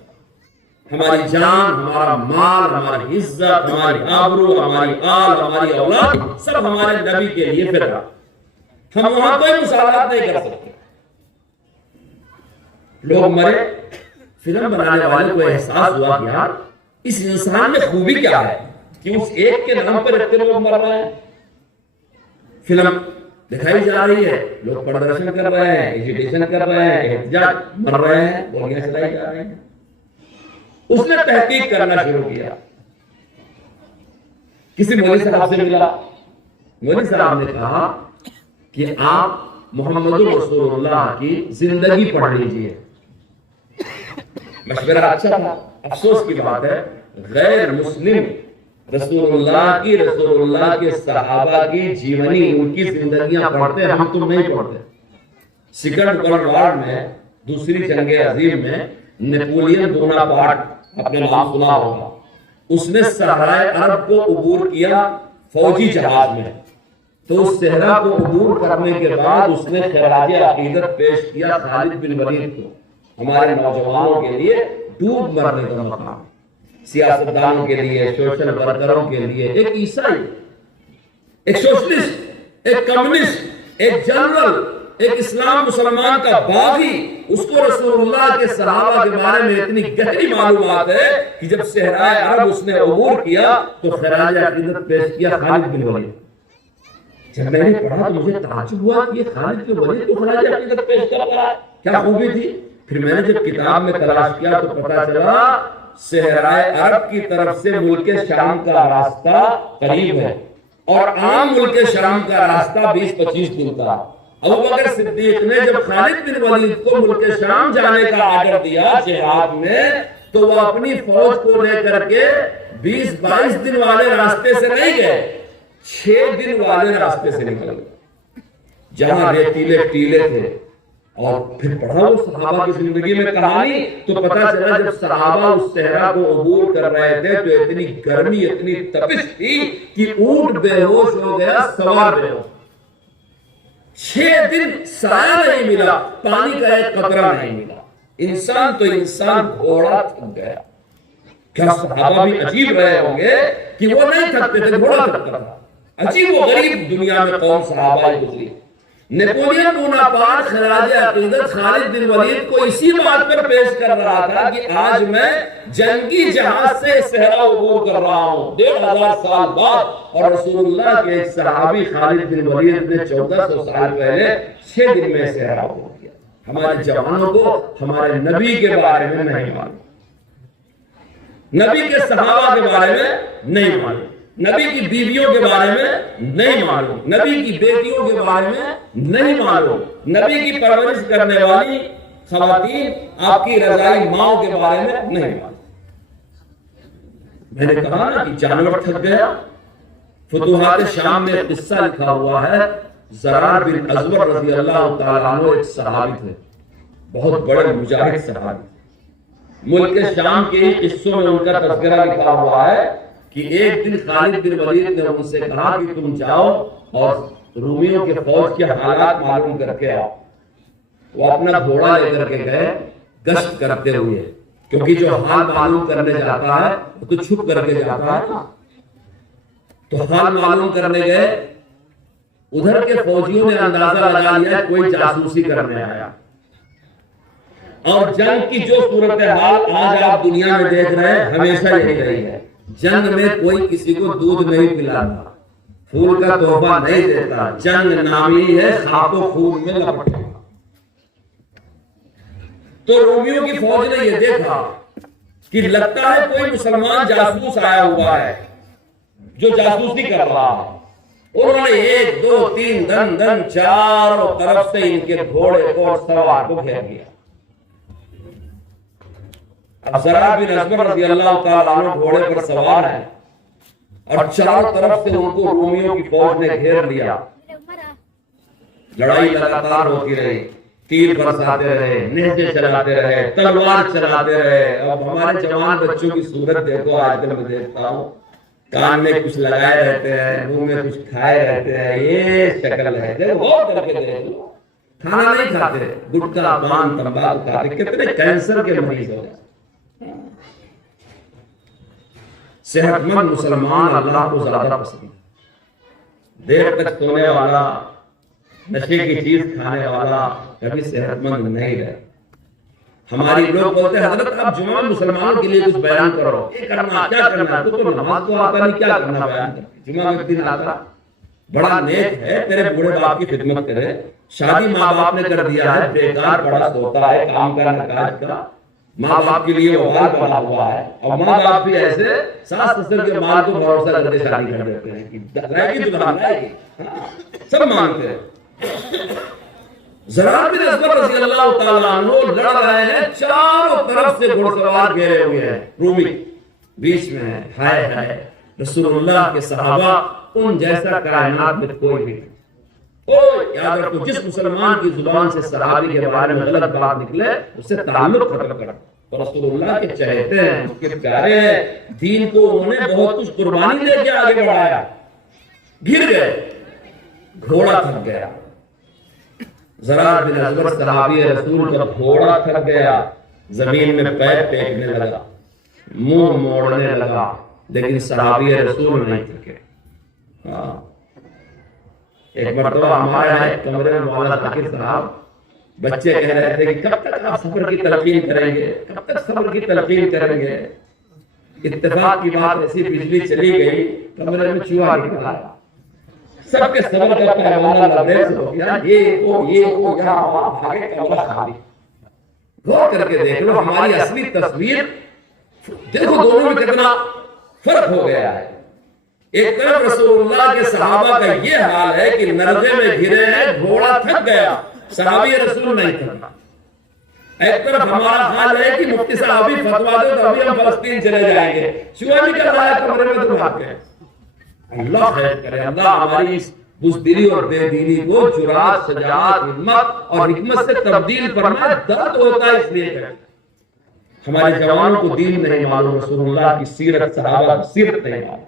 ہماری جان، ہمارا مال، ہماری عزت، ہماری آبرو، ہماری آل، ہماری اولاد سب ہمارے نبی کے لیے فدا۔ ہم وہاں کوئی مساوات نہیں کر سکتے۔ لوگ مرے، فلم بنانے والے کو احساس ہوا کہ یار اس انسان میں خوبی کیا ہے کہ اس ایک کے نام پر اتنے لوگ مر رہے ہیں۔ فلم دکھائی جا رہی ہے، لوگ پردرشن کر رہے ہیں، ایجیٹیشن کر رہے ہیں، احتجاج مر رہے ہیں، گولیاں چلائی جا رہی ہیں۔ اس نے تحقیق کرنا شروع کیا، کسی مولوی صاحب سے ملا، مولوی صاحب نے کہا کہ آپ محمد رسول اللہ کی زندگی پڑھ لیجئے۔ مشورہ اچھا تھا، افسوس کی بات ہے غیر مسلم رسول اللہ کے صحابہ کی جیونی، ان کی زندگیاں پڑھتے ہیں، ہم تم نہیں پڑھتے۔ سیکنڈ ورلڈ وار میں، دوسری جنگ عظیم میں، نیپولین بوناپارٹ، اپنے نام سنا ہوگا، اس نے صحرائے عرب کو عبور کیا فوجی جہاز میں، تو اس صحرا کو عبور کرنے کے بعد اس نے خراج عقیدت پیش کیا خالد بن ولید کو، ہمارے نوجوانوں کے لیے ڈوب مرنے کا مقام، سیاستدانوں کے لیے، سوشل ورکروں کے لیے، ایک عیسائی، ایک سوشلسٹ ایک کمیونسٹ، ایک جنرل، ایک اسلام مسلمان کا باغی، اس کو رسول اللہ کے صحابہ کے بارے میں اتنی گہری معلومات ہے کہ جب صحرائے عرب اس نے عبور کیا تو خراج عقیدت پیش کیا خالد بن ولید۔ جب میں نے پڑھا تو مجھے تعجب ہوا کہ یہ خالد بن ولید تو خراج عقیدت پیش کر رہا ہے، کیا خوبی تھی؟ پھر میں نے جب کتاب میں تلاش کیا تو پتہ چلا صحرائے عرب کی طرف سے ملک شام کا راستہ قریب ہے اور عام ملک شام کا راستہ 20-25 دن کا۔ ابوبکر صدیق نے جب خالد بن ولید کو ملک شام جانے کا آرڈر دیا جہاد میں، تو وہ اپنی فوج کو لے کر کے 20-22 دن والے راستے سے نہیں گئے، 6 دن والے راستے سے نکل گئے جہاں ریتیلے ٹیلے تھے۔ اور پھر پڑھا وہ صحابہ کی زندگی میں کہانی تو پتہ چلا جب صحابہ اس صحرا کو عبور کر رہے تھے تو اتنی گرمی، اتنی تپش تھی کہ اونٹ بے ہوش ہو گیا، سوار بے ہوش۔ 6 دن سایہ نہیں ملا، پانی کا ایک قطرہ نہیں ملا، انسان تو انسان گھوڑا تھک گیا۔ کیا صحابہ بھی عجیب رہے ہوں گے کہ وہ نہیں تھکتے تھے، گھوڑا تھکتا تھا۔ عجیب و غریب دنیا میں قوم صحابہ گزری۔ نیپولین بوناپارٹ خراج عقیدت خالد بن ولید کو اسی بات پر پیش کر رہا تھا کہ آج میں جنگی جہاز سے صحرا عبور کر رہا ہوں 1500 سال بعد، اور رسول اللہ کے ایک صحابی خالد بن ولید نے 1400 سال پہلے 6 دن میں صحرا عبور کیا۔ ہمارے جوانوں کو ہمارے نبی کے بارے میں نہیں معلوم، نبی کے صحابہ کے بارے میں نہیں معلوم، نبی کی بیویوں کے بارے میں نہیں معلوم، نبی کی بیٹیوں کے بارے میں نہیں معلوم، نبی کی پرورش کرنے والی خواتین، آپ کی رضائی ماؤں کے بارے میں نہیں معلوم۔ میں نے کہا نا کہ جانور تھک گیا۔ فتوحات شام میں ایک قصہ لکھا ہوا ہے، زرار بن ازور رضی اللہ تعالیٰ عنہ ایک صحابی تھے، بہت بڑے مجاہد صحابی تھے۔ ملک شام کے ہی قصوں میں ان کا تذکرہ لکھا ہوا ہے کہ ایک دن خالد بن ولید نے ان سے کہا کہ تم جاؤ اور رومیوں کے فوج کے حالات معلوم کر کے آؤ۔ وہ اپنا گھوڑا لے کر کے گئے گشت کرتے ہوئے، کیونکہ جو حال معلوم کرنے جاتا ہے وہ تو چھپ کر کے جاتا ہے نا، تو حال معلوم کرنے گئے۔ ادھر کے فوجیوں نے اندازہ لگا لیا کوئی جاسوسی کرنے آیا، اور جنگ کی جو صورتحال آج آپ دنیا میں دیکھ رہے ہیں ہمیشہ یہی رہی ہے۔ جنگ میں کوئی کسی کو دودھ نہیں پلاتا، پھول کا تحفہ نہیں دیتا، جنگ نامی ہے خاک و خون میں لپٹے۔ تو رومیوں کی فوج نے یہ دیکھا کہ لگتا ہے کوئی مسلمان جاسوس آیا ہوا ہے جو جاسوسی کر رہا ہے۔ انہوں نے 1 2 3 دن دن چاروں طرف سے ان کے گھوڑے کو اور سوار کو گھیر لیا۔ اب زرار بن ازور رضی اللہ تعالیٰ عنہ گھوڑے پر سوار ہیں اور چاروں طرف سے ان کو رومیوں کی فوج نے گھیر لیا۔ لڑائی لگاتار ہوتی رہی، تیر برساتے رہے، نیزے چلاتے رہے، تلوار چلاتے رہے۔ اب ہمارے جوان بچوں کی صورت دیکھو، آج کل میں دیکھتا ہوں کان میں کچھ لگائے رہتے ہیں، منہ میں کچھ کھائے رہتے ہیں، یہ شکل ہے۔ دیکھو غور کر کے دیکھو، کھانا نہیں کھاتے، گٹکا پان تمباکو کھاتے، کتنے کینسر کے مریض ہو جاتے۔ صحت مند مسلمان اللہ کو زیادہ پسند ہے، دیر تک سونے والا، نشے کی چیز کھانے والا کبھی صحت مند نہیں رہے۔ ہماری لوگ بولتے ہیں حضرت آپ جوان مسلمانوں کے لیے کچھ بیان کرو، یہ کرنا کیا کرنا، تو نماز کو آتا نہیں، کیا کرنا بیان کر، جمعہ میں دن آتا بڑا نیک ہے، تیرے بوڑھے باپ کی خدمت کرے، شادی ماں باپ نے کر دیا ہے، بیکار پڑا سوتا ہے، کام کا نہ کاج کا، ماں باپ کے لیے وبال بنا ہوا ہے، اور ماں باپ بھی ایسے ساس سسر کے مال کو بھروسہ کر کے شادی کر دیتے ہیں کہ رہے گی دلہن رہے گی، سب مانتے ہیں۔ زرار بن ازور رضی اللہ تعالیٰ عنہ لڑ رہے ہیں، چاروں طرف سے گھوڑ سوار گھیرے ہوئے ہیں، رومی بیچ میں ہے، ہائے ہائے رسول اللہ کے صحابہ ان جیسا کائنات میں کوئی بھی نہیں۔ یاد رکھو جس مسلمان کی زبان سے صحابی کے بارے میں غلط بات نکلے اس سے تعلق ختم کر، اور رسول اللہ کے چہتے ہیں، اس کے پیارے ہیں، دین کو انہوں نے بہت کچھ قربانی دے کے آگے بڑھایا، گر گئے، گھوڑا تھک گیا۔ زرار بن ازور صحابی رسول کا گھوڑا تھک گیا، زمین میں پیر ٹیکنے لگا، منہ موڑنے لگا، لیکن صحابی رسول نہیں تھکے۔ ایک مرتبہ ہمارے یہاں ایک کمرے میں مولانا ذاکر صاحب بچے کہہ رہے تھے کہ کب تک آپ صبر کی تلقین کریں گے، کب تک صبر کی تلقین کریں گے. اتفاق کی بات ایسی بجلی چلی گئی، کمرے میں چوہا نکل آیا، سب کے صبر کا پیمانہ لبریز ہو گیا. یہ یہاں بھاگے کمرہ خالی. غور کر کے دیکھ لو ہماری اصلی تصویر، دیکھو دونوں میں کتنا فرق ہو گیا ہے. ایک طرف رسول اللہ کے صحابہ کا یہ حال ہے کہ نرغے میں گھرے ہیں، گھوڑا تھک گیا، صحابی رسول نہیں تھا. ایک طرف ہمارا حال ہے کہ مفتی صاحب ابھی فتوا دے تو ابھی ہم فلسطین چلے جائیں گے، چوہا نکل رہا ہے کمرے میں تو بھاگ گئے. اللہ خیر کرے، اللہ ہماری اس بزدلی اور بے دینی کو جرات، شجاعت، ہمت اور حکمت سے تبدیل فرمائے. درد ہوتا ہے اس لیے کہ ہمارے جوانوں کو دین نہیں معلوم، رسول اللہ کی سیرت، صحابہ کی سیرت نہیں معلوم.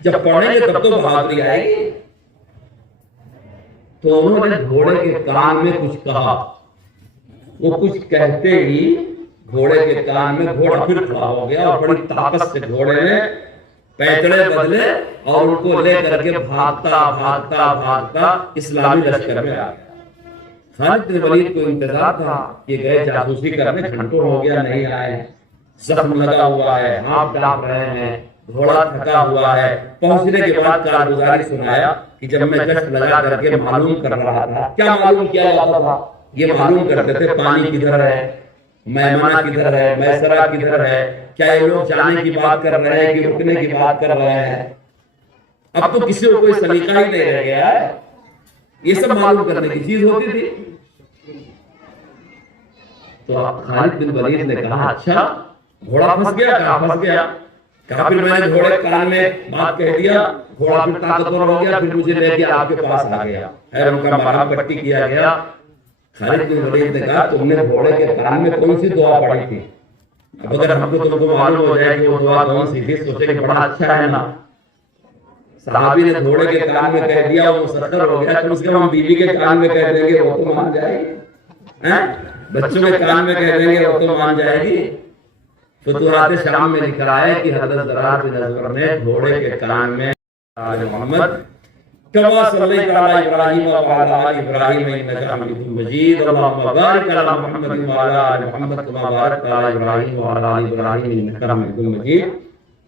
جب پڑھیں گے تب تو بہادری آئے گی. تو انہوں نے گھوڑے کے کان میں کچھ کہا، وہ کچھ کہتے ہی گھوڑے کے کان میں گھوڑا پھر کھڑا ہو گیا اور بڑی طاقت سے گھوڑے نے پیکڑے بدلے اور ان کو لے کر کے بھاگتا بھاگتا بھاگتا اسلامی لشکر میں آ گیا. خالد بن ولید کو انتظار تھا کہ گئے جاسوسی کرنے، گھنٹوں ہو گیا نہیں آئے، زخم لگا ہوا ہے، ہاتھ ڈانپ رہے ہیں، گھوڑا تھکا ہوا ہے. پہنچنے کے بعد کارگزاری سنایا کہ جب میں گشت لگا کر کے معلوم کر رہا تھا. کیا معلوم کیا جاتا تھا؟ یہ معلوم کرتے تھے پانی کدھر ہے، میمنہ کدھر ہے، میسرہ کدھر ہے، کیا یہ لوگ جانے کی بات کر رہے ہیں کہ رکنے کی بات کر رہے ہیں. اب تو کسی کو کوئی سلیقہ ہی نہیں رہ گیا ہے، یہ سب معلوم کرنے کی چیز ہوتی تھی. تو خالد بن ولید نے کہا اچھا گھوڑا پھنس گیا؟ کہا پھنس گیا. کہا پھر میں نے گھوڑے کان میں بات کہہ دیا، گھوڑا پھر طاقتور ہو گیا، پھر مجھے لے کے آپ کے پاس آ گیا، خیر ان کا مرہم پٹی کیا گیا. خالد بن ولید نے کہا تم نے گھوڑے کے کان میں کون سی دعا پڑھی تھی؟ اب اگر ہم کو تم کو معلوم ہو جائے کہ وہ دعا کون سی تھی، سوچے کہ بڑا اچھا ہے نا. صحابی نے گھوڑے کے کان میں کہہ دیا، وہ مسخر ہو گیا. کم سے کم ہم بیوی کے کان میں کہہ دیں گے وہ تو مان جائے گی، بچوں کے کان میں کہہ دیں گے وہ تو مان جائے گی. فتوحات شام میں لکھا ہے کہ حضرت زرار بن ازور نے گھوڑے کے کان میں محمد کما صلیت علی ابراہیم وعلی آل ابراہیم انک حمید مجید اللہم بارک علی محمد وعلی آل محمد کما بارکت علی ابراہیم وعلی آل ابراہیم انک حمید مجید.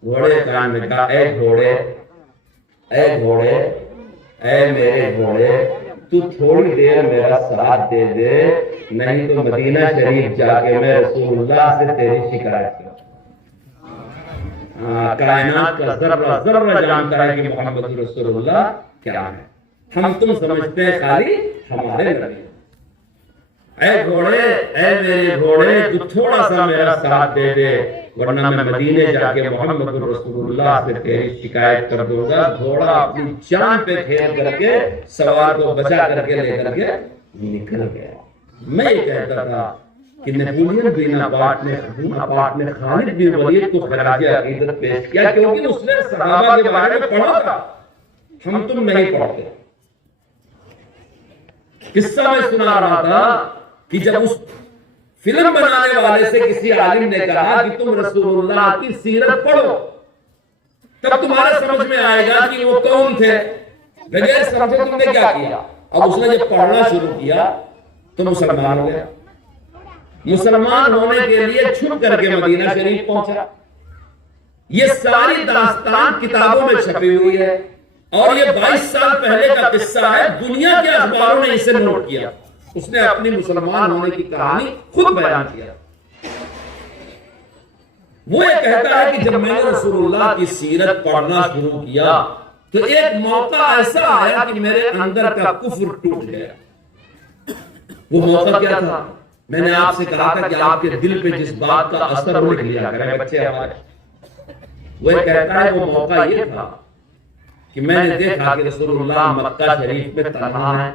گھوڑے کے کان میں کہا اے گھوڑے، اے گھوڑے، اے میرے گھوڑے، تو تھوڑی دیر میرا ساتھ دے دے، نہیں تو مدینہ شریف جا کے میں رسول اللہ سے تیری شکایت کروں. کائنات کا ذرہ ذرہ جانتا ہے کہ محمد رسول اللہ کیا ہے. ہم تم سمجھتے ہیں خالی ہمارے نبی. اے گھوڑے، اے میرے گھوڑے، تو تھوڑا سا میرا ساتھ دے دے، ورنہ میں مدینے جا کے محمد رسول اللہ سے تیری شکایت کر دوں گا. گھوڑا اپنی جان پہ کھیل کر کے سوار کو بچا کر کے لے کر کے نکل گیا. میں یہ کہتا تھا کہ نیپولین بوناپارٹ نے خالد بن ولید کو خراج عقیدت پیش کیا کیونکہ اس نے صحابہ کے بارے میں پڑھا تھا، ہم تم نہیں پڑھتے. قصہ میں سنا رہا تھا کہ جب اس فلم بنانے والے سے کسی عالم نے کہا کہ تم رسول اللہ کی سیرت پڑھو تب تمہارے سمجھ میں آئے گا کہ وہ کون تھے. بغیر سمجھے تم نے کیا کیا. اب اس نے جب پڑھنا شروع کیا تو مسلمان ہو گیا. مسلمان ہونے کے لیے چھپ کر کے مدینہ شریف پہنچا. یہ ساری داستان کتابوں میں چھپی ہوئی ہے اور یہ 22 سال پہلے کا قصہ ہے. دنیا کے اخباروں نے اسے نوٹ کیا. اس نے اپنی مسلمان ہونے کی کہانی خود بیان کیا. وہ یہ کہتا ہے کہ جب میں نے رسول اللہ کی سیرت پڑھنا شروع کیا تو ایک موقع ایسا آیا کہ میرے اندر کا کفر ٹوٹ گیا. وہ موقع کیا تھا؟ میں نے آپ سے کہا تھا کہ آپ کے دل پہ جس بات کا اثر لکھ لیا کریں بچے ہمارے. وہ کہتا ہے وہ موقع یہ تھا کہ میں نے دیکھا کہ رسول اللہ مکہ شریف میں تنہا ہے،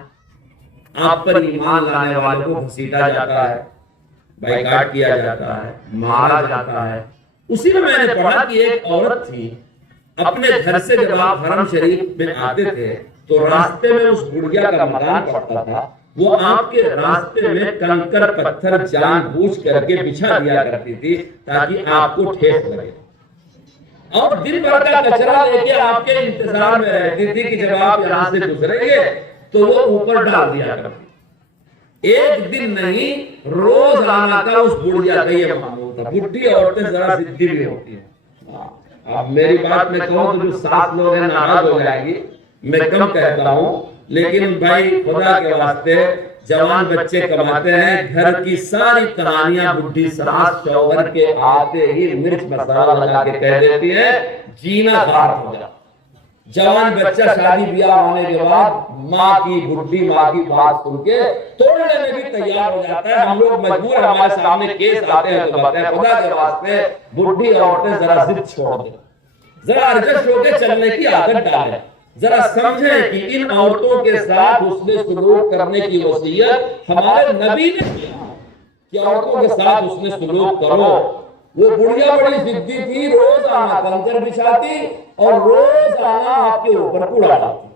آپ پر ایمان لانے والوں کو گھسیٹا جاتا ہے، بائیکاٹ کیا جاتا ہے، مارا جاتا ہے. اسی میں نے پڑھا کہ ایک عورت تھی، اپنے گھر سے جب آپ حرم شریف میں آتے تھے تو راستے میں اس بڑھیا کا مکان پڑتا تھا. وہ آپ کے راستے میں کنکر پتھر جان بوجھ کر کے بچھا دیا کرتی تھی تاکہ آپ کو ٹھیس لگے. اور دن بھر کا کچرا لے کے آپ کے انتظار میں رہتی تھی کہ جب آپ یہاں سے گزریں گے تو وہ اوپر ڈال دیا کرتی۔ ایک دن نہیں، روز آنا کا اس بڑھیا کا یہ معمول تھا۔ بڈھی عورتیں ذرا ضدی بھی ہوتی ہیں۔ اب میری بات میں کہوں تو جو ساس لوگ ہیں ناراض ہو جائے گی، میں کم کہتا ہوں، لیکن بھائی خدا کے واسطے جوان بچے کماتے ہیں، گھر کی ساری کہانیاں بڈھی ساس شوہر کے آتے ہی مرچ مسالہ لگا کے کہہ دیتی ہے، جینا غار ہو جاتا۔ جوان بچہ شادی بیاہ ہونے کے بعد ماں کی بڈھی ماں کی بات سن کے توڑنے میں بھی تیار ہو جاتا ہے۔ ہم لوگ مجبور ہیں، ہمارے سامنے کیس آتے ہیں تو کہتے ہیں خدا کے واسطے بڈھی عورتیں ذرا ضد چھوڑ دیں، ذرا ارجسٹ ہو کے چلنے کی عادت ڈالیں، ذرا سمجھیں کہ ان عورتوں کے ساتھ حسن سلوک کرنے کی وصیت ہمارے نبی نے کیا کہ عورتوں کے ساتھ حسن سلوک کرو۔ وہ بڑھیا بڑی ضدی تھی، روز آنا کنکر بچھاتی اور روز آنا آپ کے اوپر کوڑا ڈالتی۔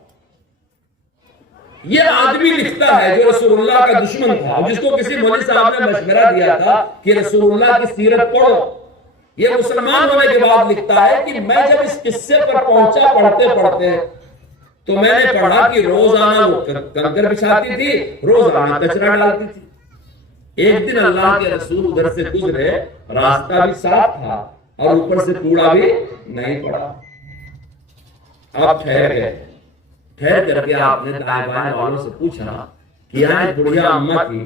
یہ آدمی لکھتا ہے جو رسول اللہ کا دشمن تھا، جس کو کسی مولوی صاحب نے مشورہ دیا تھا کہ رسول اللہ کی سیرت پڑھو، یہ مسلمان ہونے کے بعد لکھتا ہے کہ میں جب اس قصے پر پہنچا پڑھتے پڑھتے تو میں نے پڑھا کہ روزانہ وہ کنکر بچھاتی تھی، روزانہ کچرا ڈالتی تھی۔ ایک دن اللہ کے رسول ادھر سے گزرے، راستہ بھی صاف تھا اور اوپر سے کوڑا بھی نہیں پڑا۔ آپ ٹھہر گئے، ٹھہر کر کے آپ نے دائیں بائیں والوں سے پوچھا کہ یہاں ایک بڑھیا اماں تھی،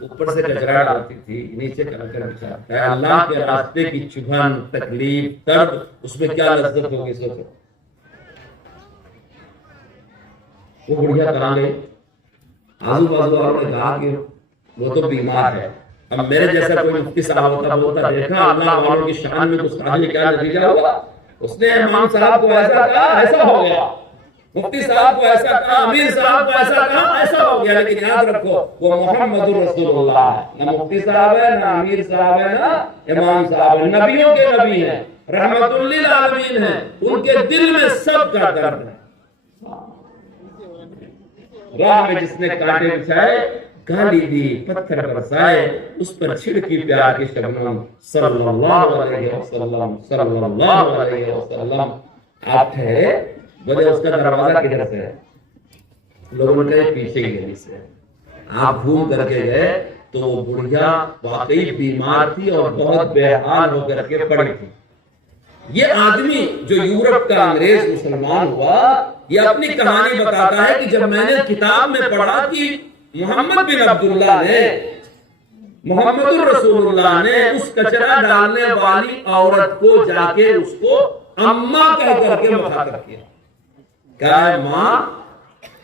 اوپر سے کچرا ڈالتی تھی، نیچے کنکر بچھاتی ہے، اللہ کے راستے کی چبھن، تکلیف، درد، اس میں کیا لذت ہوگی سوچو۔ وہ بڑھیا کہاں گئی؟ آزو بازو والوں نے کہا کہ وہ تو بیمار ہے۔ اب میرے جیسا کوئی مفتی صاحب ہوتا بولتا، دیکھا اللہ والوں کی شان میں گستاخی کیا نتیجہ ہوا، اس نے امام صاحب کو ایسا کہا ایسا ہو گیا، مفتی صاحب کو ایسا کہا، امیر صاحب کو ایسا کہا ایسا ہو گیا۔ لیکن یاد رکھو وہ محمد رسول اللہ ہے، نہ مفتی صاحب ہے، نہ امیر صاحب ہے، نہ امام صاحب ہے، نبیوں کے نبی ہیں، رحمت للعالمین ہیں، ان کے دل میں سب کا درد ہے۔ راہ میں جس نے کانٹے بچھائے، گالی دی، پتھر برسائے، اس پر چھڑکی پیار کی شبنم، صلی اللہ علیہ وسلم، صلی اللہ علیہ وسلم۔ آپ ٹھہرے، بولے اس کا دروازہ کدھر سے ہے؟ لوگوں نے کہا پیچھے کی گلی سے۔ آپ گھوم کر کے گئے تو وہ بڑھیا واقعی بیمار تھی اور بہت بے حال ہو کر کے پڑی تھی۔ یہ آدمی جو یورپ کا انگریز مسلمان ہوا، یہ اپنی کہانی بتاتا ہے کہ جب میں نے کتاب میں پڑھا کہ محمد بن عبداللہ نے، محمد الرسول اللہ نے اس کچرا ڈالنے والی عورت کو جا کے اس کو اماں کہہ کر کے مخاطب کیا، کہا ماں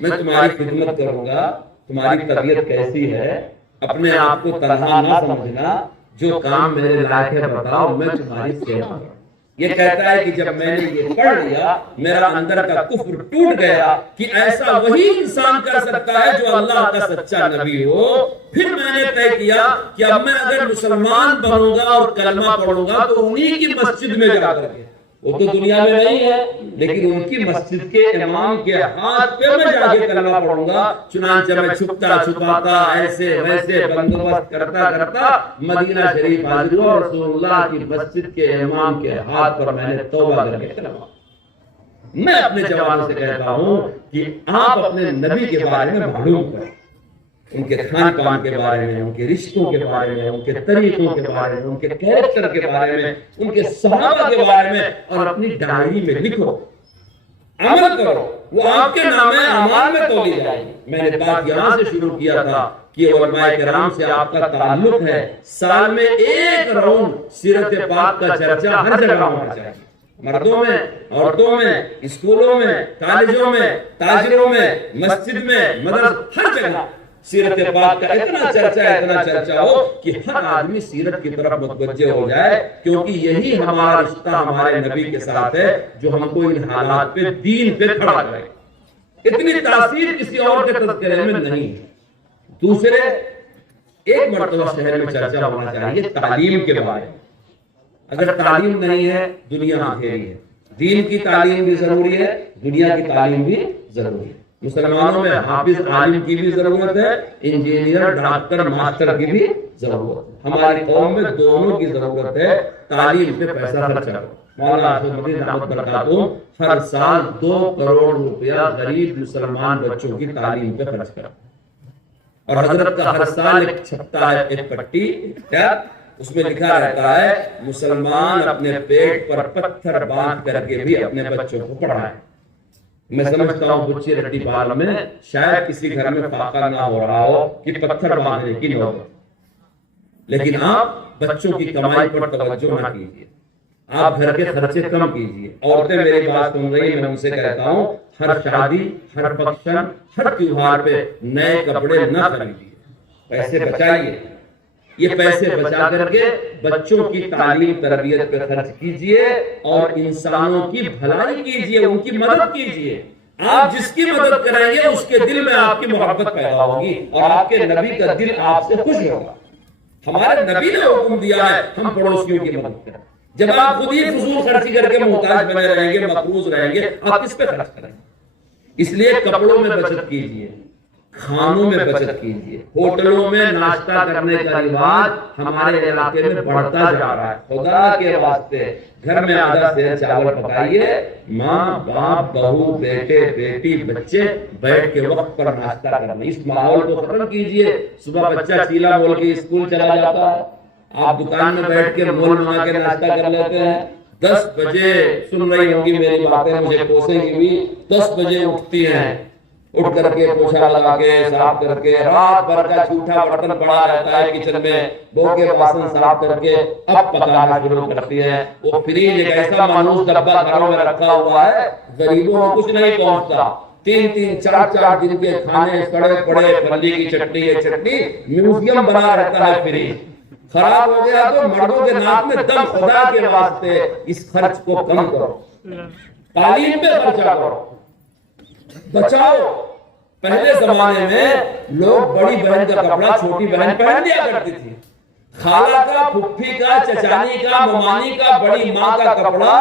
میں تمہاری خدمت کروں گا، تمہاری طبیعت کیسی ہے، اپنے آپ کو تنہا نہ سمجھنا، جو کام میرے لائق ہے بتاؤ، میں تمہاری سیوا کروں۔ یہ کہتا ہے کہ جب میں نے یہ پڑھ لیا، میرا اندر کا کفر ٹوٹ گیا کہ ایسا وہی انسان کر سکتا ہے جو اللہ کا سچا نبی ہو۔ پھر میں نے طے کیا کہ اب میں اگر مسلمان بنوں گا اور کلمہ پڑھوں گا تو انہی کی مسجد میں جا کر کے، وہ تو دنیا میں نہیں ہے لیکن ان کی مسجد کے امام کے ہاتھ پہ میں جا کے کلمہ پڑھوں گا۔ چنانچہ میں چھپتا چھپاتا ایسے ویسے بندوبست کرتا کرتا مدینہ شریف حاضر ہوا، رسول اللہ کی مسجد کے امام کے ہاتھ پر میں نے توبہ کر کے کلمہ۔ میں اپنے جوانوں سے کہتا ہوں کہ آپ اپنے نبی کے بارے میں معلوم کریں، ان کے کھان پان کے بارے میں، ان کے رشتوں کے بارے میں، ان کے طریقوں کے بارے میں، ان کے کیریکٹر کے بارے میں، ان کے صحابہ کے بارے میں، اور اپنی ڈائری میں لکھو، عمل کرو، وہ آپ کے نام اعمال میں تولی جائے گی۔ میں نے بات یہاں سے شروع کیا تھا کہ علماء کرام سے آپ کا تعلق ہے، سال میں ایک راؤنڈ سیرت پاک کا چرچا ہر جگہ ہونا چاہیے، مردوں میں، عورتوں میں، اسکولوں میں، کالجوں میں، تاجروں میں، مسجد میں، مدرسہ، ہر جگہ سیرت پاک کا اتنا چرچا ہو کہ ہر آدمی سیرت کی طرف متوجہ ہو جائے، کیونکہ یہی ہمارا رشتہ ہمارے نبی کے ساتھ ہے جو ہم کو ان حالات پہ دین پہ کھڑا کرے۔ اتنی تاثیر کسی اور کے تذکرے میں نہیں ہے۔ دوسرے، ایک مرتبہ شہر میں چرچا ہونا چاہیے تعلیم کے بارے میں۔ اگر تعلیم نہیں ہے دنیا اندھیری ہے، دین کی تعلیم بھی ضروری ہے، دنیا کی تعلیم بھی ضروری ہے۔ مسلمانوں میں حافظ عالم کی بھی ضرورت ہے، انجینئر، ڈاکٹر، ماسٹر کی بھی ضرورت ہے۔ ہماری قوم میں دونوں کی ضرورت ہے۔ تعلیم پہ پیسہ خرچہ کرو، مولانا ارشد مدینہ دامت برکاتہم ہر سال 2 کروڑ روپیہ غریب مسلمان بچوں کی تعلیم پہ خرچ کرتے ہیں. اور حضرت کا ہر سال ایک چھپتا ہے، ایک پٹی، کیا اس میں لکھا رہتا ہے مسلمان اپنے پیٹ پر پتھر باندھ کر کے بھی اپنے بچوں کو پڑھائیں. میں سمجھتا ہوں بچی رٹی بال میں شاید کسی گھر میں فاقہ نہ ہو رہا ہو کہ پتھر باندھنے کی نوبت، لیکن آپ بچوں کی کمائی پر توجہ نہ کیجیے، آپ گھر کے خرچے کم کیجیے. عورتیں میری بات سن رہی ہیں، میں ان سے کہتا ہوں ہر شادی، ہر فنکشن، ہر تیوہار پہ نئے کپڑے نہ خریدیے، پیسے بچائیے. یہ پیسے بچا کر کے بچوں کی تعلیم تربیت پہ خرچ کیجئے اور انسانوں کی بھلائی کیجئے، ان کی مدد کیجئے. آپ جس کی مدد کریں گے اس کے دل میں آپ کی محبت پیدا ہوگی اور آپ کے نبی کا دل آپ سے خوش ہوگا. ہمارے نبی نے حکم دیا ہے ہم پڑوسیوں کی مدد کریں. جب آپ خود ہی فضول خرچی کر کے محتاج بنے رہیں گے، مقروض رہیں گے، آپ کس پہ خرچ کریں گے؟ اس لیے کپڑوں میں بچت کیجئے، کھانوں میں بچت کیجئے. ہوٹلوں میں ناشتہ کرنے کا رواج ہمارے علاقے میں بڑھتا جا رہا ہے. خدا کے واسطے گھر میں آدھا سیر چاول پکائیے، ماں باپ بہو بیٹے بیٹی بچے بیٹھ کے وقت پر ناشتہ کرنا. اس ماحول کو ختم کیجئے. صبح بچہ چیلا بول کے اسکول چلا جاتا ہے، آپ دکان میں بیٹھ کے مول منگا کے ناشتہ کر لیتے ہیں. 10 بجے سن رہی ہوں گی میری باتیں، مجھے کوسیں گی بھی. 10 بجے اٹھتی ہیں، اٹھ کر کے پوچھا لگا کے صاف کر کے رات بھر کا جھوٹا برتن پڑا رہتا ہے کچن میں، بہو کے باسن صاف کر کے اب پکانا شروع کرتی ہے. وہ فریج ایک ایسا منحوس ڈبہ گھروں میں رکھا ہوا ہے، غریبوں کو کچھ نہیں پہنچتا. 3-3 4-4 دن کے کھانے سڑے پڑے، پھلی کی چٹنی، یہ چٹنی میوزیم بنا رہتا ہے فریج. خراب ہو گیا تو مردوں کے ناک میں دم. خدا کے واسطے اس خرچ کو کم کرو، تعلیم پہ خرچہ کرو، بچاؤ. پہلے زمانے میں لوگ بڑی بہن کا کپڑا چھوٹی بہن پہن لیا کرتی تھی. خالہ کا، پھپھی کا، چچانی کا، ممانی کا، بڑی ماں کا کپڑا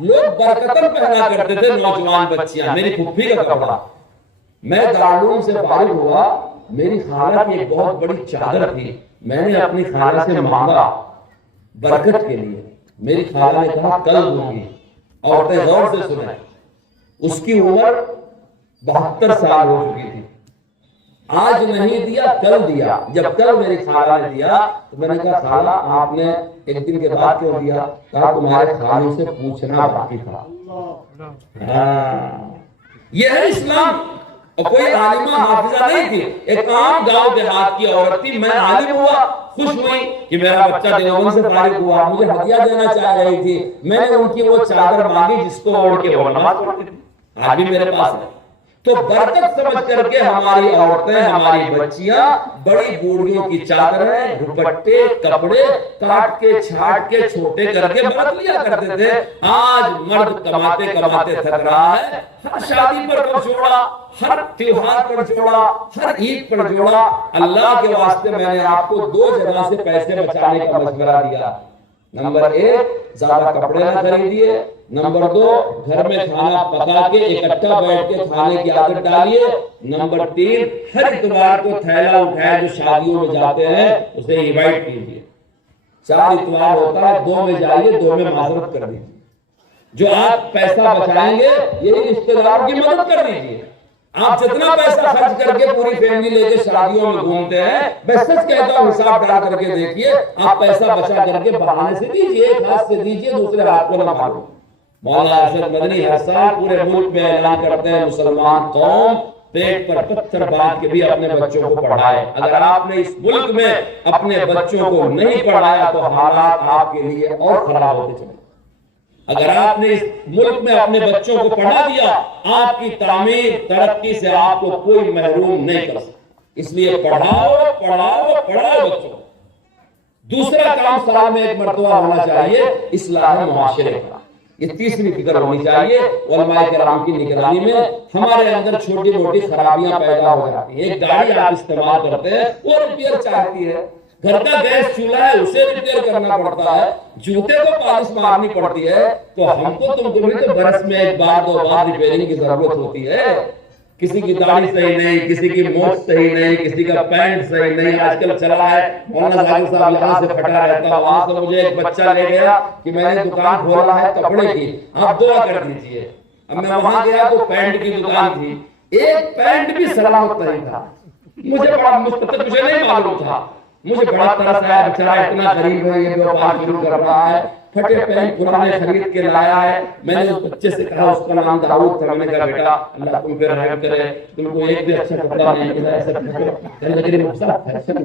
لوگ برکتن پہنا کرتے تھے نوجوان بچیاں. میری پھپھی کا کپڑا، میں دارالعلوم سے فارغ ہوا، میری خالہ کی ایک بہت بڑی چادر تھی، میں نے اپنی خالہ سے مانگا برکت کے لیے. میری خالہ نے کہا کل دوں گی. عورتیں غور سے سنیں، اس کی عمر 72 سال ہو چکی تھی. آج نہیں دیا کل دیا. جب کل میری خالہ نے دیا تو میں نے کہا خالہ آپ نے ایک دن کے بعد کیوں دیا؟ کہا تمہارے خالوں سے پوچھنا باقی تھا. یہ ہے اسلام. اور کوئی عالمہ حافظہ نہیں تھی، ایک عام گاؤں دیہات کی عورت تھی. میں عالم ہوا، خوش ہوئی کہ میرا بچہ دیوبند سے فارغ ہوا، مجھے ہدیہ دینا چاہ رہی تھی. میں نے ان کی وہ چادر مانگی جس کو اوڑھ کے وہ نماز پڑھتی تھی. آج بھی میرے پاس ہے. تو برکت سمجھ کر کے ہماری عورتیں، ہماری بچیاں بڑی بوڑھیوں کی چادریں، دوپٹے، کپڑے کاٹ کے چھاٹ کے چھوٹے کر کے برت لیا کرتے تھے. آج مرد کماتے کماتے تھک رہا ہے، ہر شادی پر جوڑا، ہر تیوہار پر جوڑا، ہر عید پر جوڑا. اللہ کے واسطے میں نے آپ کو 2 جگہ سے پیسے بچانے کا مشورہ دیا. نمبر 1 زیادہ کپڑے نہ خریدیے. نمبر 2 گھر میں کھانا پکا کے اکٹھا بیٹھ کے کھانے کی عادت ڈالیے. نمبر 3 ہر اتوار کو تھیلا اٹھائے جو شادیوں میں جاتے ہیں اسے انوائٹ کیجیے. 4 اتوار ہوتا ہے، 2 میں جائیے، 2 میں معذرت کر دیجیے. جو آپ پیسہ بچائیں گے یہی رشتہ داروں کی مدد کر دیجیے. آپ جتنا پیسہ خرچ کر کے پوری فیملی لے کے شادیوں میں گھومتے ہیں، میں سچ کہتا ہوں حساب ڈال کر کے دیکھیے، آپ پیسہ بچا کر کے بہانے سے دیجیے، ایک ہاتھ سے دیجیے، دوسرے ہاتھ کو نہ مارو. مولانا ارشد مدنی ہر سال پورے ملک میں اعلان کرتے ہیں مسلمان قوم پیٹ پر پتھر باندھ کے بھی اپنے بچوں کو پڑھائے. اگر آپ نے اس ملک میں اپنے بچوں کو نہیں پڑھایا تو حالات آپ کے لیے اور خراب ہوتے چلے. اگر آپ نے اس ملک میں اپنے بچوں کو پڑھا دیا، آپ کی تعمیر ترقی سے آپ کو کوئی محروم نہیں کر سکتا. اس لیے پڑھاؤ پڑھاؤ پڑھاؤ بچوں. دوسرا کام سال میں 1 مرتبہ ہونا چاہیے اصلاح معاشرے کا. یہ تیسری فکر ہونی چاہیے. علماء کرام کی نگرانی میں ہمارے اندر چھوٹی موٹی خرابیاں پیدا ہو جاتی ہیں. ایک گاڑی آپ استعمال کرتے ہیں، وہ ریپیئر چاہتی ہے. گھر کا گیس چولہا ہے، اسے ریپیئر کرنا پڑتا ہے. جوتے کو پالش مارنی پڑتی ہے. تو ہم کو تم کو بھی تو برس میں 1 بار 2 بار ریپیئرنگ کی ضرورت ہوتی ہے. کسی کی داڑھی صحیح نہیں، کسی کی مونچھ صحیح نہیں، کسی کا پینٹ صحیح نہیں. آج کل چلا ہے مولانا ظاہر صاحب یہاں سے پھٹا رہتا ہے، وہاں سے مجھے ایک بچہ لے گیا کہ میں نے دکان کھولا ہے کپڑے کی، آپ دعا کر دیجئے. اب میں وہاں گیا تو پینٹ کی دکان تھی، ایک پینٹ بھی سلامت نہیں تھا. مجھے نہیں معلوم تھا. مجھے بڑا ترس آیا، بیچارہ اتنا غریب ہے، یہ بیوپار شروع کر رہا ہے، پھٹے پینٹ پرانے خرید کے لایا ہے. میں نے اس بچے سے کہا، اس کا نام داؤد تھا، میں نے کہا بیٹا اللہ تم پہ رحم کرے، تم کو ایک بھی اچھا کپڑا نہیں ملا، ایسا کہنے لگے مقصد فیشن.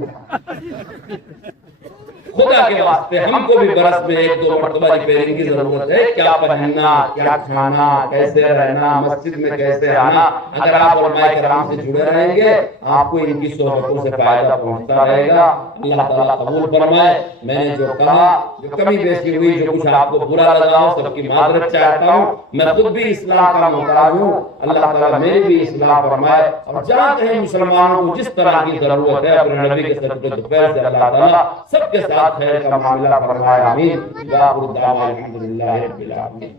خدا کے واسطے ہم کو بھی برس میں ایک دو مرتبہ ریپیئرنگ کی ضرورت ہے. کیا پہننا، کیا کھانا، کیسے رہنا، مسجد میں کیسے آنا. اگر آپ علماء کرام سے جڑے رہیں گے آپ کو ان کی صحبتوں سے فائدہ پہنچتا رہے گا. اللہ تعالیٰ قبول فرمائے. میں نے جو کہا، جو کمی بیشی ہوئی، جو کچھ آپ کو برا لگا ہو، سب کی معذرت چاہتا ہوں. میں خود بھی اصلاح کا محتاج ہوں. اللہ تعالیٰ میری بھی اصلاح فرمائے. اور جہاں کہیں مسلمانوں کو جس طرح کی ضرورت ہے اپنے نبی کے صدقے دوپہر سے اللہ تعالیٰ سب کے ساتھ خیر کا معاملہ فرمائے. آمین. الحمدللہ رب العالمین.